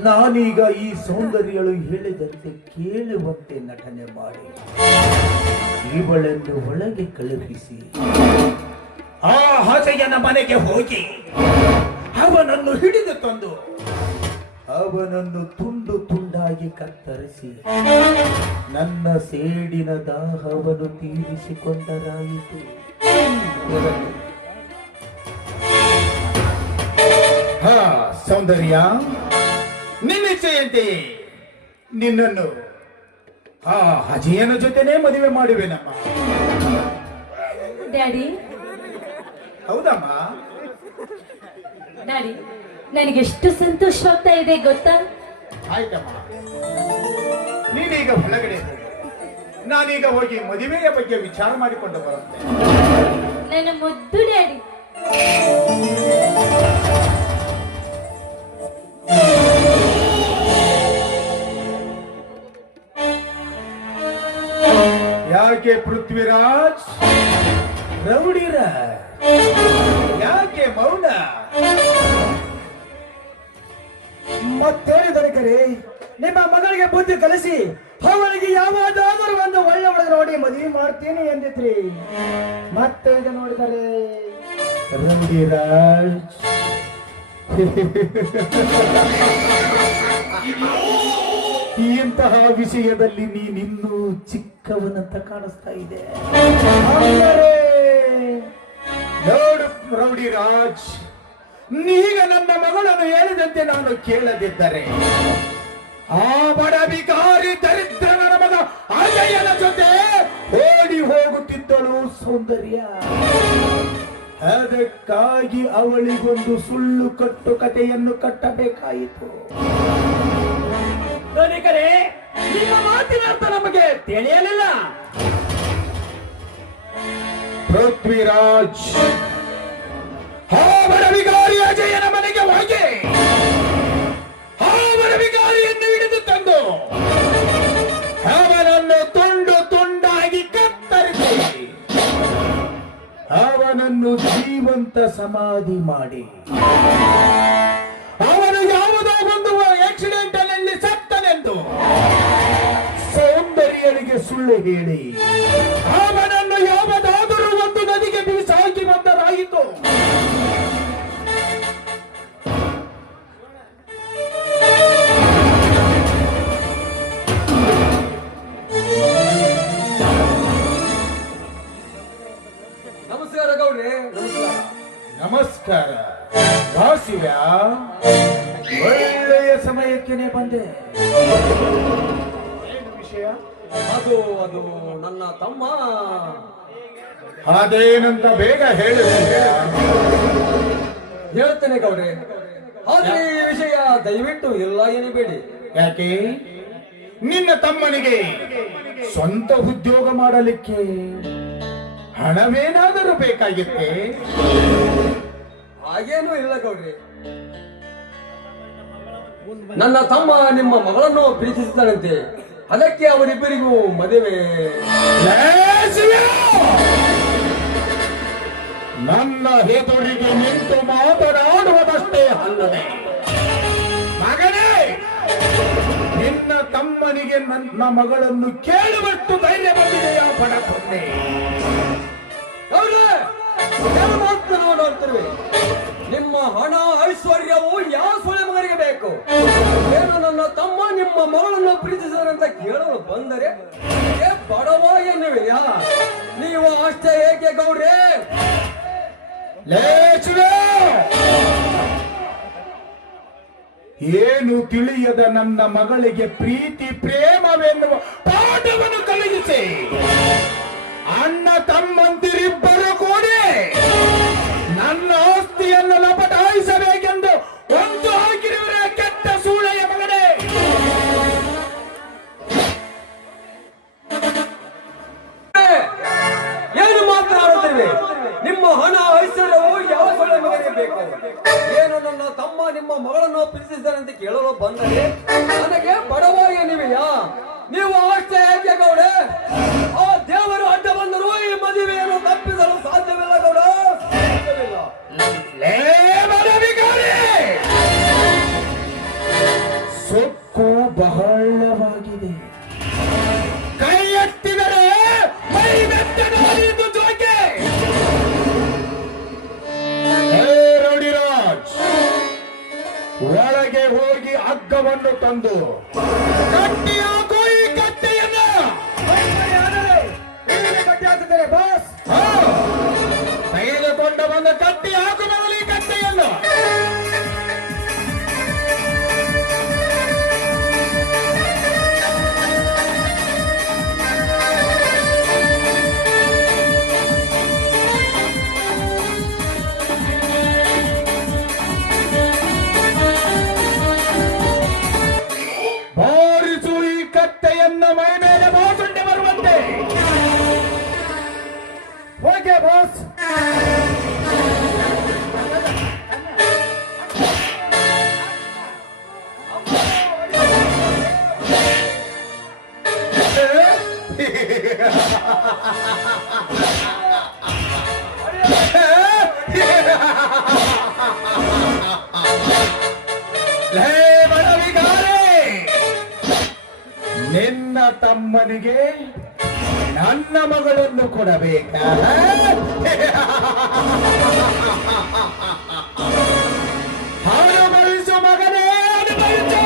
ನಾನೀಗ ಈ ಸೌಂದರ್ಯಳು ಹೇಳಿದಂತೆ ಕೇಳುವಂತೆ ನಟನೆ ಮಾಡಿ ಇವಳನ್ನು ಒಳಗೆ ಕಳುಹಿಸಿ ಆ ಹಸೆಯನ ಮನೆಗೆ ಹೋಗಿ ಅವನನ್ನು ಹಿಡಿದು ತಂದು ಅವನನ್ನು ತುಂಡು ತುಂಡಾಗಿ ಕತ್ತರಿಸಿ ನನ್ನ ಸೇಡಿನ ದಾಹವನ್ನು ತೀರಿಸಿಕೊಂಡರಾಯಿತು. ಸೌಂದರ್ಯ, ನಿನ್ನಿಚ್ಛೆಯಂತೆಯೇ ನಿನ್ನನ್ನು ಆ ಅಜಯನ ಜೊತೆನೇ ಮದುವೆ ಮಾಡುವೆನಮ್ಮ. ಡ್ಯಾಡಿ, ಹೌದಮ್ಮ. ಡ್ಯಾಡಿ, ನನಗೆಷ್ಟು ಸಂತೋಷವಾಗ್ತಾ ಇದೆ ಗೊತ್ತಾ? ಆಯ್ತಮ್ಮ, ನೀನೀಗ ಒಳಗಡೆ ಹೋಗು. ನಾನೀಗ ಹೋಗಿ ಮದುವೆಯ ಬಗ್ಗೆ ವಿಚಾರ ಮಾಡಿಕೊಂಡು ಬರುತ್ತೆ. ನನ್ನ ಮುದ್ದು ಡ್ಯಾಡಿ. ಯಾಕೆ ಪೃಥ್ವಿರಾಜ್ ರೌಡಿರ, ಯಾಕೆ ಮೌನ? ಮತ್ತೇನಿದ್ದಾರೆ ಕರೆ, ನಿಮ್ಮ ಮಗಳಿಗೆ ಬುದ್ಧಿ ಕಲಿಸಿ ಅವಳಿಗೆ ಯಾವಾದಾದರೂ ಒಂದು ಒಳ್ಳೆ ಒಳಗೆ ನೋಡಿ ಮದುವೆ ಮಾಡ್ತೀನಿ ಎಂದಿದ್ರಿ. ಮತ್ತೆ ಈಗ ನೋಡಿದರೆ ರೌಡಿರಾಜ್ ಇಂತಹ ವಿಷಯದಲ್ಲಿ ನೀನಿನ್ನೂ ಚಿಕ್ಕವನಂತ ಕಾಣಿಸ್ತಾ ಇದೆ. ನೋಡು ರೌಡಿರಾಜ್, ನೀಗ ನನ್ನ ಮಗಳನ್ನು ಹೇಳಿದಂತೆ ನಾನು ಕೇಳದಿದ್ದರೆ ಆ ಬಡ ಬಿಕಾರಿ ದರಿದ್ರನ ಮಗ ಅಜಯನ ಜೊತೆ ಓಡಿ ಹೋಗುತ್ತಿದ್ದಳು ಸೌಂದರ್ಯ. ಅದಕ್ಕಾಗಿ ಅವಳಿಗೊಂದು ಸುಳ್ಳು ಕಟ್ಟು ಕಥೆಯನ್ನು ಕಟ್ಟಬೇಕಾಯಿತು. ಧನಿಕರೇ, ನಿಮ್ಮ ಮಾತಿನ ಅರ್ಥ ನಮಗೆ ತಿಳಿಯಲಿಲ್ಲ. ಪೃಥ್ವಿರಾಜ್, ಆ ಬಡ ಬಿಕಾರಿ ಅಜಯನ ಮನೆಗೆ ಹೋಗಿ ಆ ಬಡ ಬಿಕಾರಿಯನ್ನು ಹಿಡಿದು ತಂದು ಅವನನ್ನು ತುಂಡು ತುಂಡಾಗಿ ಕತ್ತರಿಸಿ ಅವನನ್ನು ಜೀವಂತ ಸಮಾಧಿ ಮಾಡಿ ಅವನು ಯಾವುದೋ ಒಂದು ಆಕ್ಸಿಡೆಂಟ್ ನಲ್ಲಿ ಸತ್ತನೆಂದು ಸೌಂದರ್ಯನಿಗೆ ಸುಳ್ಳು ಹೇಳಿ ಅವನನ್ನು ಯಾವುದಾದರೂ ಒಂದು ನದಿಗೆ ಬೀಸಾಕಿ ಬಂದರಾಯಿತು. ನಮಸ್ಕಾರ ಗೌಡ್ರೆ. ನಮಸ್ಕಾರ ಭಾಸಿವ್ಯ, ಒಳ್ಳೆಯ ಸಮಯಕ್ಕೆ ಬಂದೆ. ಏನು ವಿಷಯ? ಅದು ಅದು ನನ್ನ ತಮ್ಮ. ಅದೇನಂತ ಬೇಗ ಹೇಳಿ. ಹೇಳ್ತೇನೆ ಗೌಡ್ರೆ, ಆದ್ರೆ ಈ ವಿಷಯ ದಯವಿಟ್ಟು ಇಲ್ಲ ಎನಿಬೇಡಿ. ಯಾಕೆ? ನಿನ್ನ ತಮ್ಮನಿಗೆ ಸ್ವಂತ ಉದ್ಯೋಗ ಮಾಡಲಿಕ್ಕೆ ಹಣವೇನಾದರೂ ಬೇಕಾಗಿತ್ತೆ? ಹಾಗೇನೂ ಇಲ್ಲ ಗೌಡ್ರೆ. ನನ್ನ ತಮ್ಮ ನಿಮ್ಮ ಮಗಳನ್ನು ಪ್ರೀತಿಸುತ್ತಾನಂತೆ, ಅದಕ್ಕೆ ಅವರಿಬ್ಬರಿಗೂ ಮದುವೆ. ನನ್ನ ಹೆದರಿಗೆ ನಿಂತು ಮಾತನಾಡುವುದಷ್ಟೇ ಅಲ್ಲದೆ ಮಗನೇ, ನಿನ್ನ ತಮ್ಮನಿಗೆ ನನ್ನ ಮಗಳನ್ನು ಕೇಳುವಷ್ಟು ಧೈರ್ಯ ಬಂದಿದೆಯಾ ಪಡಕೊಂಡೆ? ನೋಡ್ತಿರುವೆ, ನಿಮ್ಮ ಹಣ ಐಶ್ವರ್ಯವು ಯಾವ ಸೊಳೆ ಮಗನಿಗೆ ಬೇಕು? ಏನು ನನ್ನ ತಮ್ಮ ನಿಮ್ಮ ಮಗಳನ್ನು ಪ್ರೀತಿಸಿದರಂತ ಕೇಳಲು ಬಂದರೆ ಬಡವ ಎನ್ನುವೆಯಾ? ನೀವು ಅಷ್ಟೇ ಏಕೆ ಗೌಡ್ರೆ? ಏನು ತಿಳಿಯದ ನನ್ನ ಮಗಳಿಗೆ ಪ್ರೀತಿ ಪ್ರೇಮವೆನ್ನುವ ಪಾಠವನ್ನು ಕಲಿಸಿ ಅಣ್ಣ ತಮ್ಮಂದಿರಿಬ್ಬರು ಕೂಡಿ ನನ್ನ ಆಸ್ತಿಯನ್ನು ಲಪಟಾಯಿಸಬೇಕೆಂದು ಒಂದು ಹಾಕಿರುವರ ಕೆಟ್ಟ ಸೂಳೆಯ ಮಗನೇ. ಏನು ಮಾತನಾಡುತ್ತೇವೆ? ನಿಮ್ಮ ಹಣ ಐಶ್ವರ್ಯವು ಯಾವ ಸೊಳ್ಳೆ ಮಗನಿಗೆ ಬೇಕು? ಏನು ನನ್ನ ತಮ್ಮ ನಿಮ್ಮ ಮಗಳನ್ನು ಪ್ರೀತಿಸಿದ್ದಾನೆಂತ ಕೇಳಲು ಬಂದರೆ ನನಗೆ ಬಡವಾಗಿ ನೀವೆಯಾ? ನೀವು ಅಷ್ಟೇ ಯಾಕೆ ಗೌಡೆ? ಆ ದೇವರು ಅಡ್ಡ ಬಂದರೂ ಈ ಮದುವೆಯನ್ನು ತಪ್ಪಿಸಲು ಸಾಧ್ಯವಿಲ್ಲ ಗೌಡ, ಸಾಧ್ಯವಿಲ್ಲ. ಸೊಕ್ಕು ಬಹಳವಾಗಿದೆ. ಕೈ ಎತ್ತಿದರೆ ಮೈ ಬೆತ್ತಗಾದೀತು ಜೋಕೆ. ಹೇ ರೌಡಿರಾಜ್, ಒಳಗೆ ಹೋಗಿ ಹಗ್ಗವನ್ನು ತಂದು ಕಟ್ಟಿ ಹಾಕೋ ಈ ಕತ್ತೆಯನ್ನು. ಬಾಸ್ ತೆಗೆದುಕೊಂಡು ಬಂದ ಕಟ್ಟಿ ಹಾಕು ಮೊದಲು ಈ ಕತ್ತೆಯನ್ನು. ಬಾರಿಸು ಈ ಕತ್ತೆಯನ್ನು ಮೈ ಮೇಲೆ ಬಾಸುಂಡೆ ಬರುವಂತೆ. Okay boss. ಲೇ ಬಡವಿಗಾರೆ, ನಿನ್ನ ತಮ್ಮನಿಗೆ ನನ್ನ ಮಗಳನ್ನು ಕೊಡಬೇಕಾ? ಅನುಭವಿಸು ಮಗನೇ, ಅನುಭವಿಸು.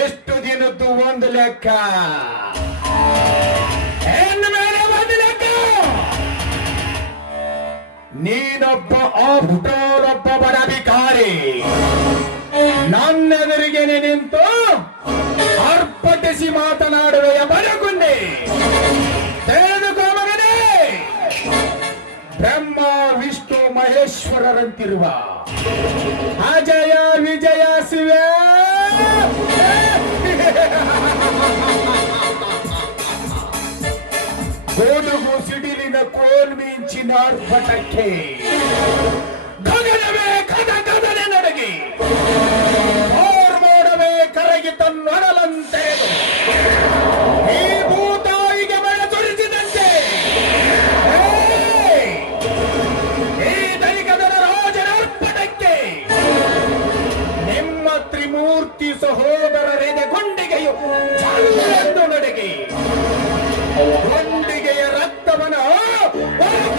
ಎಷ್ಟು ದಿನದ್ದು ಒಂದು ಲೆಕ್ಕ, ಹೆಣ್ಣು ಮೇಲೆ ಒಂದು ಲೆಕ್ಕ. ನೀನೊಬ್ಬ ಆಫ್ಟರ್ ಒಬ್ಬ ಬಡವಿಕಾರಿ ನನ್ನೆದುರಿಗೆ ನಿಂತು ಅರ್ಪಟಿಸಿ ಮಾತನಾಡುವೆಯ ಬಡಗುಂಡಿ. ತಿಳಿದುಕೋ ಮಗನೇ, ಬ್ರಹ್ಮ ವಿಷ್ಣು ಮಹೇಶ್ವರರಂತಿರುವ ಅಜಯ ವಿಜಯ ಶಿವ ಗೋಡುಗು ಸಿಡಿಲಿನ ಕೋಲ್ಮಿಂಚಿನ ಅರ್ಪಟಕ್ಕೆ ಗಗನವೇ ಕದ ಕದನೆ ನಡಗಿ ಮೋಡವೇ ಕರಗಿ ತನ್ನೊಡಲಂತೆ ಈ ಭೂತಾಯಿಗೆ ಮಳೆ ಸುರಿಸಿದಂತೆ ಈ ಧನಿಕದರ ರಾಜನ ಅರ್ಪಣಕ್ಕೆ ನಿಮ್ಮ ತ್ರಿಮೂರ್ತಿ ಸಹೋದರರಿಗೆ ಗುಂಡಿಗೆಯು ಚಾಲುವೆಂದು ನಡಗಿ ಗುಂಡಿಗೆಯ ರಕ್ತವನ್ನು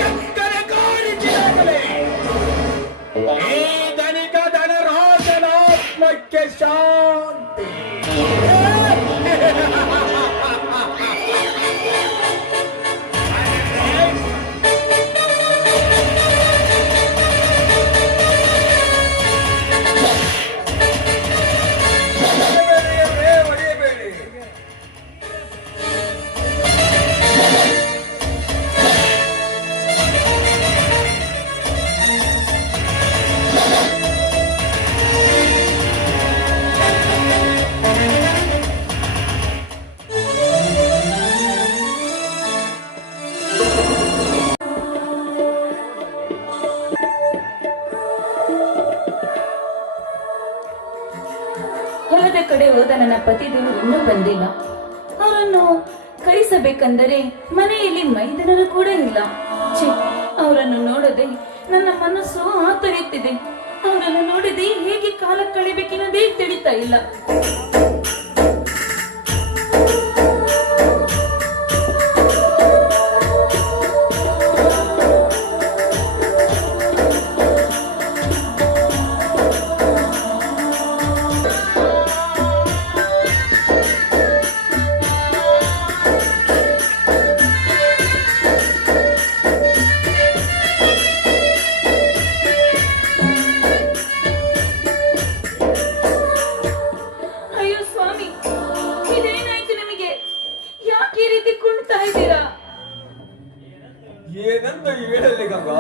ಕಕ್ಕನೆ ಕಾಣಿಸಿದಾಗಲೇ ಈ ಧನಿಕ ಧನರಾಜನ ಆತ್ಮಕ್ಕೆ ಶಾಂತಿ. ಹೊಲದ ಕಡೆ ಹೋದ ನನ್ನ ಪತಿದೇವರು ಇನ್ನೂ ಬಂದಿಲ್ಲ. ಅವರನ್ನು ಕಳಿಸಬೇಕೆಂದರೆ ಮನೆಯಲ್ಲಿ ಮೈದನರು ಕೂಡ ಇಲ್ಲ. ಛೆ, ಅವರನ್ನು ನೋಡದೆ ನನ್ನ ಮನಸ್ಸು ಆತರಿಯುತ್ತಿದೆ. ಅವನನ್ನು ನೋಡಿದೆ ಹೇಗೆ ಕಾಲ ಕಳಿಬೇಕೆನ್ನೋದೇ ತಿಳಿತಾ ಇಲ್ಲ. ಅಯ್ಯೋ ಸ್ವಾಮಿ, ಇದೇನಾಯ್ತು ನಿಮಗೆ? ಯಾಕೆ ಈ ರೀತಿ ಕುಣ್ತಾ ಇದ್ದೀರಾ? ಏನೆಂದು ಹೇಳಲಿ ಗಂಗಾ?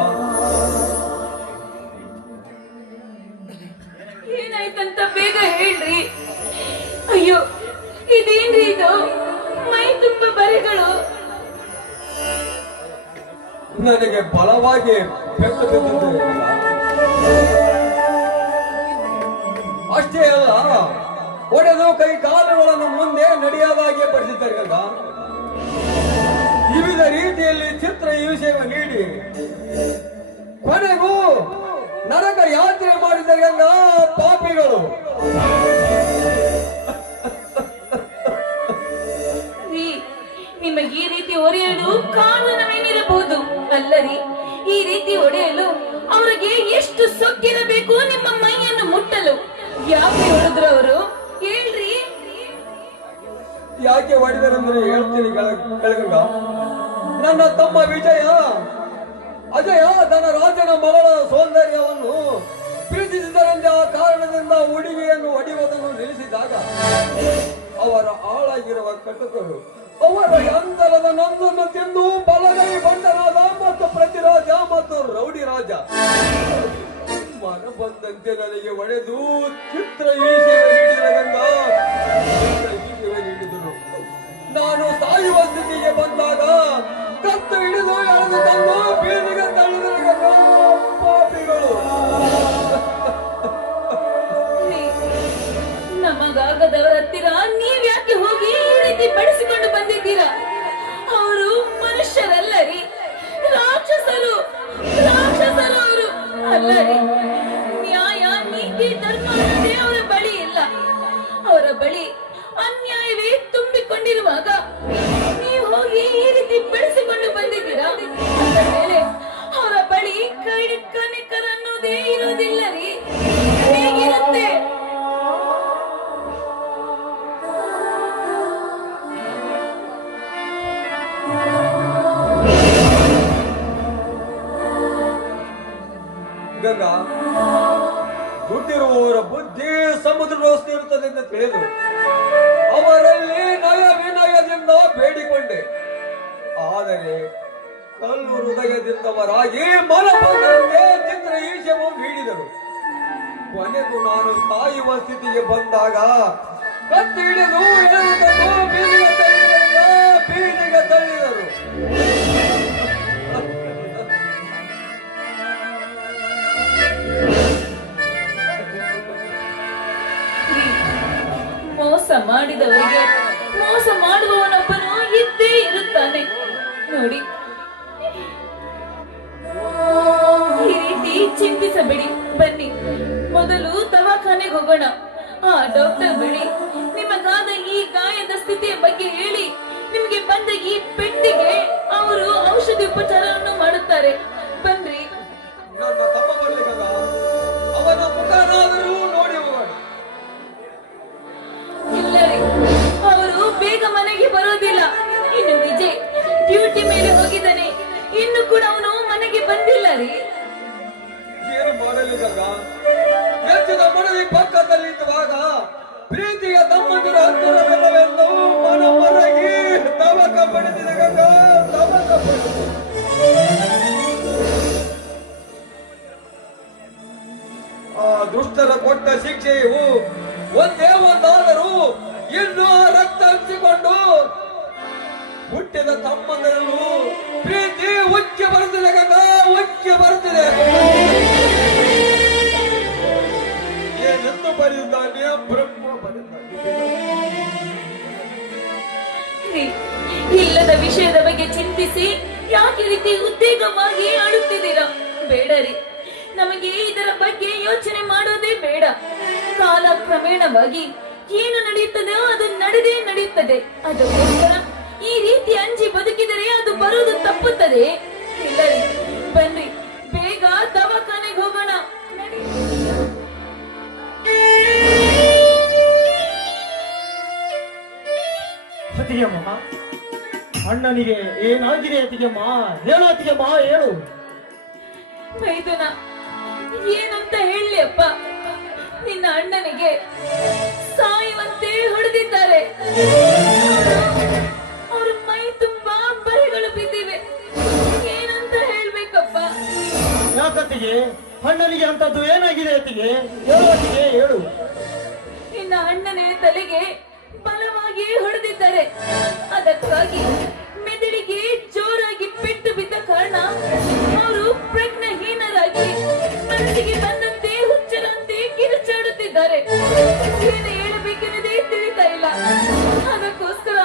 ಏನಾಯ್ತಂತ ಬೇಗ ಹೇಳ್ರಿ. ಅಯ್ಯೋ, ಇದೇನ್ರಿ ಇದು? ಮೈ ತುಂಬ ಬರೆಗಳು. ನನಗೆ ಬಲವಾಗಿ ಪೆಟ್ಟು ಬಿದ್ದಿದೆ ಗಂಗಾ. ಅಷ್ಟೇ ಅಲ್ಲ, ಒಡೆದು ಕೈ ಕಾಲುಗಳನ್ನು ಮುಂದೆ ನಡೆಯದಾಗಿಯೇ ಪಡಿಸಿದ್ದಾರೆ ಗಂಗಾ. ವಿವಿಧ ರೀತಿಯಲ್ಲಿ ಚಿತ್ರ ವಿಷಯವನ್ನು ನೀಡಿ ಕೊನೆಗೂ ನರಕ ಯಾತ್ರೆ ಮಾಡಿದ್ದಾರೆ ಗಂಗಾ ಪಾಪಿಗಳು. ರೀ, ನಿಮಗೆ ಈ ರೀತಿ ಹೊರೆಯಲು ಕಾರಣವೇನಿರಬಹುದು ಅಲ್ಲರಿ? ಈ ರೀತಿ ಹೊಡೆಯಲು ಅವರಿಗೆ ಎಷ್ಟು ಸೊಕ್ಕಿರಬೇಕು ನಿಮ್ಮ ಮೈಯನ್ನು ಮುಟ್ಟಲು? ಯಾಕೆ ಹೊಡೆದ್ರು ಅವರು? ಹೇಳ್ರಿ. ಯಾಕೆ ಹೊಡೆದರೆಂದ್ರೆ ಹೇಳ್ತೀನಿ ಕೆಳಗಂಗ. ನನ್ನ ತಮ್ಮ ವಿಜಯ ಅಜಯ ತನ್ನ ರಾಜನ ಮಗಳ ಸೌಂದರ್ಯವನ್ನು ಪ್ರೀತಿಸಿದರೆಂದ ಆ ಕಾರಣದಿಂದ ಹುಡುಗಿಯನ್ನು ಹೊಡೆಯುವುದನ್ನು ನಿಲ್ಲಿಸಿದಾಗ ಅವರ ಆಳಾಗಿರುವ ಕಟಕರು ಅವರ ಯಂತ್ರದ ನೊಂದನ್ನು ತಿಂದು ಬಲಗೈ ಬಂಡರಾದ ಮತ್ತು ಪ್ರತಿರಾಜ ಮತ್ತು ರೌಡಿ ರಾಜ ಮನ ಬಂದಂತೆ ನನಗೆ ಹೊಡೆದು ಚಿತ್ರ ನೀಡಿದರು. ನಾನು ಸಾಯುವ ಸ್ಥಿತಿಗೆ ಬಂದಾಗ ಕತ್ತು ಹಿಡಿದು ಎಳೆದು ತಂದು ಬೀದಿಗೆ ತಳ್ಳಿದರು ಪಾಪಿಗಳು. ನಮಗಾಗದವರ ಹತ್ತಿರ ನೀವ್ಯಾಕೆ ಹೋಗಿ ಈ ರೀತಿ ಬಡಿಸಿಕೊಂಡು ಬಂದಿದ್ದೀರಾ? ಅವರು ಮನುಷ್ಯರಲ್ಲರಿ, ರಾಕ್ಷಸರು ಅವರು ಅಲ್ಲರಿ. ನ್ಯಾಯ ನೀತಿ ಧರ್ಮ ಅನ್ನೋದೇ ಅವರ ಬಳಿ ಇಲ್ಲ. ಅವರ ಬಳಿ ಅನ್ಯಾಯವೇ ತುಂಬಿಕೊಂಡಿರುವಾಗ ನೀವು ಹೋಗಿ ಈ ರೀತಿ ಬೆಳೆಸಿಕೊಂಡು ಬಂದಿದ್ದೀರಾ? ಅಂದ ಮೇಲೆ ಅವರ ಬಳಿ ಕನಿಕರ ಅನ್ನೋದೇ ಇರೋದಿಲ್ಲ ರೀ. ಹೇಗಿರುತ್ತೆ? ಗಂಗಾ, ದುಡ್ಡಿರುವವರ ಬುದ್ಧಿ ಸಮುದ್ರದಷ್ಟು ಇರುತ್ತದೆ ಎಂದು ತಿಳಿದು ಅವರಲ್ಲಿ ನಯ ವಿನಯದಿಂದ ಬೇಡಿಕೊಂಡೆ. ಆದರೆ ಕಲ್ಲು ಹೃದಯದಿಂದವರಾಗಿ ಮನಪಂಗಂತೆ ಚಿತ್ರ ಈಶವು ನೀಡಿದರು. ಕೊನೆಗೂ ನಾನು ಸಾಯುವ ಸ್ಥಿತಿಗೆ ಬಂದಾಗ ಕತ್ತಿ ಹಿಡಿದು ಬೀದಿಗೆ ತಳ್ಳಿದರು. ಮೋಸ ಮಾಡಿದವರಿಗೆ ಮೋಸ ಮಾಡುವವನೊಬ್ಬನು ಇದ್ದೇ ಇರುತ್ತಾನೆ ನೋಡಿ. ಈ ರೀತಿ ಚಿಂತಿಸಬೇಡಿ, ಬನ್ನಿ ಮೊದಲು ದವಾಖಾನೆಗೆ ಹೋಗೋಣ. ಡಾಕ್ಟರ್ ಬಳಿ ನಿಮಗಾದ ಈ ಗಾಯದ ಸ್ಥಿತಿಯ ಬಗ್ಗೆ ಹೇಳಿ ನಿಮಗೆ ಬಂದ ಈ ಪೆಟ್ಟಿಗೆ ಅವರು ಔಷಧಿ ಉಪಚಾರವನ್ನು ಮಾಡುತ್ತಾರೆ. ಬನ್ರಿ. ನನ್ನ ತಮ್ಮ ಬರ್ಲಿಕ್ಕಲ್ಲ, ಅವನ ಮುಖನಾದರೂ ನೋಡಿ ಹೋಗೋಣ. ಇಲ್ಲರಿ, ಅವರು ಬೇಗ ಮನೆಗೆ ಬರೋದಿಲ್ಲ. ಇನ್ನು ವಿಜಯ್ ಡ್ಯೂಟಿ ಮೇಲೆ ಹೋಗಿದ್ದಾನೆ, ಇನ್ನು ಕೂಡ ಅವನು ಮನೆಗೆ ಬಂದಿಲ್ಲ ರೀ. ಏನು ಮಾಡಲಿ ಗಂಗಾ? ಹೆಚ್ಚಿನ ಮನವಿ ಪಕ್ಕದಲ್ಲಿದ್ದಾಗ ಪ್ರೀತಿಯ ತಮ್ಮಂದಿರ ಹತ್ತಿರವಿಲ್ಲವೆಂದು ಮನ ಮರಗಿ ತವಕ ಪಡೆದಿದೆ ಗಂಗಾ, ತವಕ ಪಡೆದಿದೆ. ಆ ದುಷ್ಟರ ಕೊಟ್ಟ ಶಿಕ್ಷೆಯು ಒಂದೇ ಒಂದಾದರೂ ಇನ್ನು ರಕ್ತ ಹಂಚಿಕೊಂಡು ಹುಟ್ಟಿದ ತಮ್ಮಂದಿರಲ್ಲೂ ಪ್ರೀತಿ ಉಚ್ಚ ಬರುತ್ತಿದೆ ಗಂಗಾ, ಉಚ್ಚ ಬರುತ್ತಿದೆ. ಏನೆಂದು ಬರೆದಿದ್ದಾನೆ ಬ್ರಹ್ಮ ಬರೆದಿದ್ದಾನೆ. ಇಲ್ಲದ ವಿಷಯದ ಬಗ್ಗೆ ಚಿಂತಿಸಿ ಯಾಕೆ ರೀತಿ ಉದ್ವೇಗವಾಗಿ ಆಡುತ್ತಿದ್ದೀರಾ? ಬೇಡರಿ, ನಮಗೆ ಇದರ ಬಗ್ಗೆ ಯೋಚನೆ ಮಾಡೋದೇ ಬೇಡ. ಕಾಲ ಕ್ರಮೇಣವಾಗಿ ಏನು ನಡೆಯುತ್ತದೆ ಅದು ನಡೆದೇ ನಡೆಯುತ್ತದೆ. ಅದಕ್ಕೋಸ್ಕರ ಈ ರೀತಿ ಅಂಜಿ ಬದುಕಿದರೆ ಅದು ಬರುವುದು ತಪ್ಪುತ್ತದೆ. ಇಲ್ಲರಿ, ಬನ್ನಿ ಬೇಗ ದವಾಖಾನೆಗೆ ಹೋಗೋಣ. ನಡಿ. ಅತ್ತಿಗೆಮ್ಮ, ಅಣ್ಣನಿಗೆ ಏನಾಗಿದೆ ಅತ್ತಿಗೆಮ್ಮ? ಹೇಳು ಅತ್ತಿಗೆಮ್ಮ, ಹೇಳು. ಮೈದುನ, ಏನಂತ ಹೇಳಿ ಅಪ್ಪ, ನಿನ್ನ ಅಣ್ಣನಿಗೆ ಸಾಯುವಂತೆ ಹೊಡೆದಿದ್ದಾರೆ. ಅವ್ರ ಮೈ ತುಂಬಾ ಬರೆಗಳು ಬಿದ್ದಿವೆ. ಏನಂತ ಹೇಳ್ಬೇಕಪ್ಪ? ಯಾಕತ್ತಿಗೆ? ಅಣ್ಣನಿಗೆ ಅಂತದ್ದು ಏನಾಗಿದೆ ಅತ್ತಿಗೆ? ಹೇಳು ಅತ್ತಿಗೆ, ಹೇಳು. ನಿನ್ನ ಅಣ್ಣನ ತಲೆಗೆ ಬಲವಾಗಿ ಹೊಡೆದಿದ್ದಾರೆ. ಅದಕ್ಕಾಗಿ ಮೆದುಳಿಗೆ ಜೋರಾಗಿ ಪೆಟ್ಟು ಬಿದ್ದ ಕಾರಣ ಅವರು ಪ್ರಜ್ಞಾಹೀನರಾಗಿ ಮನಸ್ಸಿಗೆ ಬಂದಂತೆ ಹುಚ್ಚರಂತೆ ಕಿರುಚಾಡುತ್ತಿದ್ದಾರೆ. ಏನು ಹೇಳಬೇಕೆನ್ನದೇ ತಿಳಿತಾ ಇಲ್ಲ. ಅದಕ್ಕೋಸ್ಕರ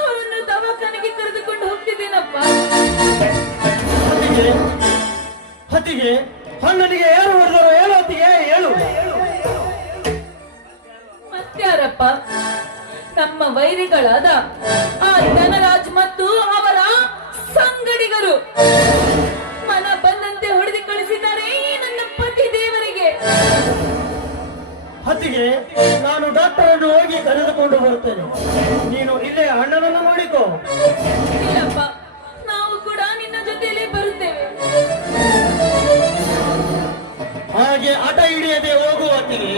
ಅವರನ್ನು ದವಾಖಾನೆಗೆ ಕರೆದುಕೊಂಡು ಹೋಗ್ತಿದ್ದೇನಪ್ಪ. ಅತ್ತಿಗೆ, ಅತ್ತಿಗೆ, ಅಣ್ಣನಿಗೆ ಯಾರು ಹೊಡೆದರು? ಹೇಳು ಅತ್ತಿಗೆ, ಹೇಳು. ಮತ್ಯಾರಪ್ಪ? ನಮ್ಮ ವೈರಿಗಳಾದ ಆ ಧನರಾಜ್ ಮತ್ತು ಅವರ ಸಂಗಡಿಗರು ಮನ ಬಂದಂತೆ ಹೊಡೆದು ಕಳಿಸಿದ್ದಾರೆ ಈ ನನ್ನ ಪತಿ ದೇವರಿಗೆ. ಅತ್ತಿಗೆ, ನಾನು ಡಾಕ್ಟರ್ ಅನ್ನು ಹೋಗಿ ಕರೆದುಕೊಂಡು ಬರುತ್ತೇನೆ. ನೀನು ಇಲ್ಲೇ ಅಣ್ಣನನ್ನು ನೋಡಿಕೋ. ಇಲ್ಲಪ್ಪ, ನಾವು ಕೂಡ ನಿನ್ನ ಜೊತೆಯಲ್ಲಿ ಬರುತ್ತೇವೆ. ಹಾಗೆ ಹಠ ಹಿಡಿಯದೆ ಹೋಗುವ ಅತ್ತಿಗೆ,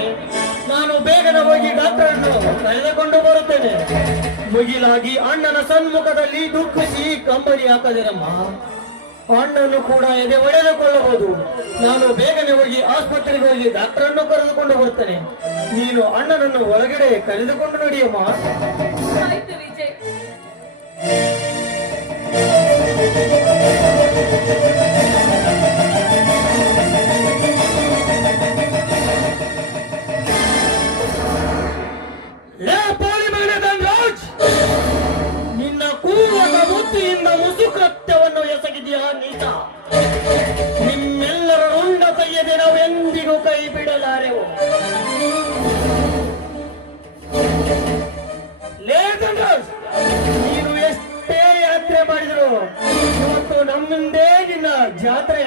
ನಾನು ಬೇಗನೆ ಹೋಗಿ ಡಾಕ್ಟರ್ ಅನ್ನು ಕರೆದುಕೊಂಡು ಬರುತ್ತೇನೆ. ಮುಗಿಲಾಗಿ ಅಣ್ಣನ ಸನ್ಮುಖದಲ್ಲಿ ದುಃಖಿಸಿ ಕಂಬನಿ ಹಾಕದಿರಮ್ಮ. ಅಣ್ಣನು ಕೂಡ ಎದೆ ಒಡೆದುಕೊಳ್ಳಬಹುದು. ನಾನು ಬೇಗನೆ ಹೋಗಿ ಆಸ್ಪತ್ರೆಗೆ ಹೋಗಿ ಡಾಕ್ಟರ್ ಅನ್ನು ಕರೆದುಕೊಂಡು ಬರ್ತೇನೆ. ನೀನು ಅಣ್ಣನನ್ನು ಒಳಗಡೆ ಕರೆದುಕೊಂಡು ನಡಿಯಮ್ಮ. ಆಯ್ತು ವಿಜಯ್. ನಿನ್ನ ಕೂವದ ಬುದ್ಧಿಯಿಂದ ಮುಸುಕೃತ್ಯವನ್ನು ಎಸಗಿದೆಯಾ ನೀತ? ನಿಮ್ಮೆಲ್ಲರ ರುಂಡ ಕೈಯದೆ ನಾವು ಎಂದಿಗೂ ಕೈ ಬಿಡಲಾರೆವು. ನೀನು ಎಷ್ಟೇ ಯಾತ್ರೆ ಮಾಡಿದ್ರು ಇವತ್ತು ನಮ್ಮಿಂದೇ ನಿನ್ನ ಜಾತ್ರೆ.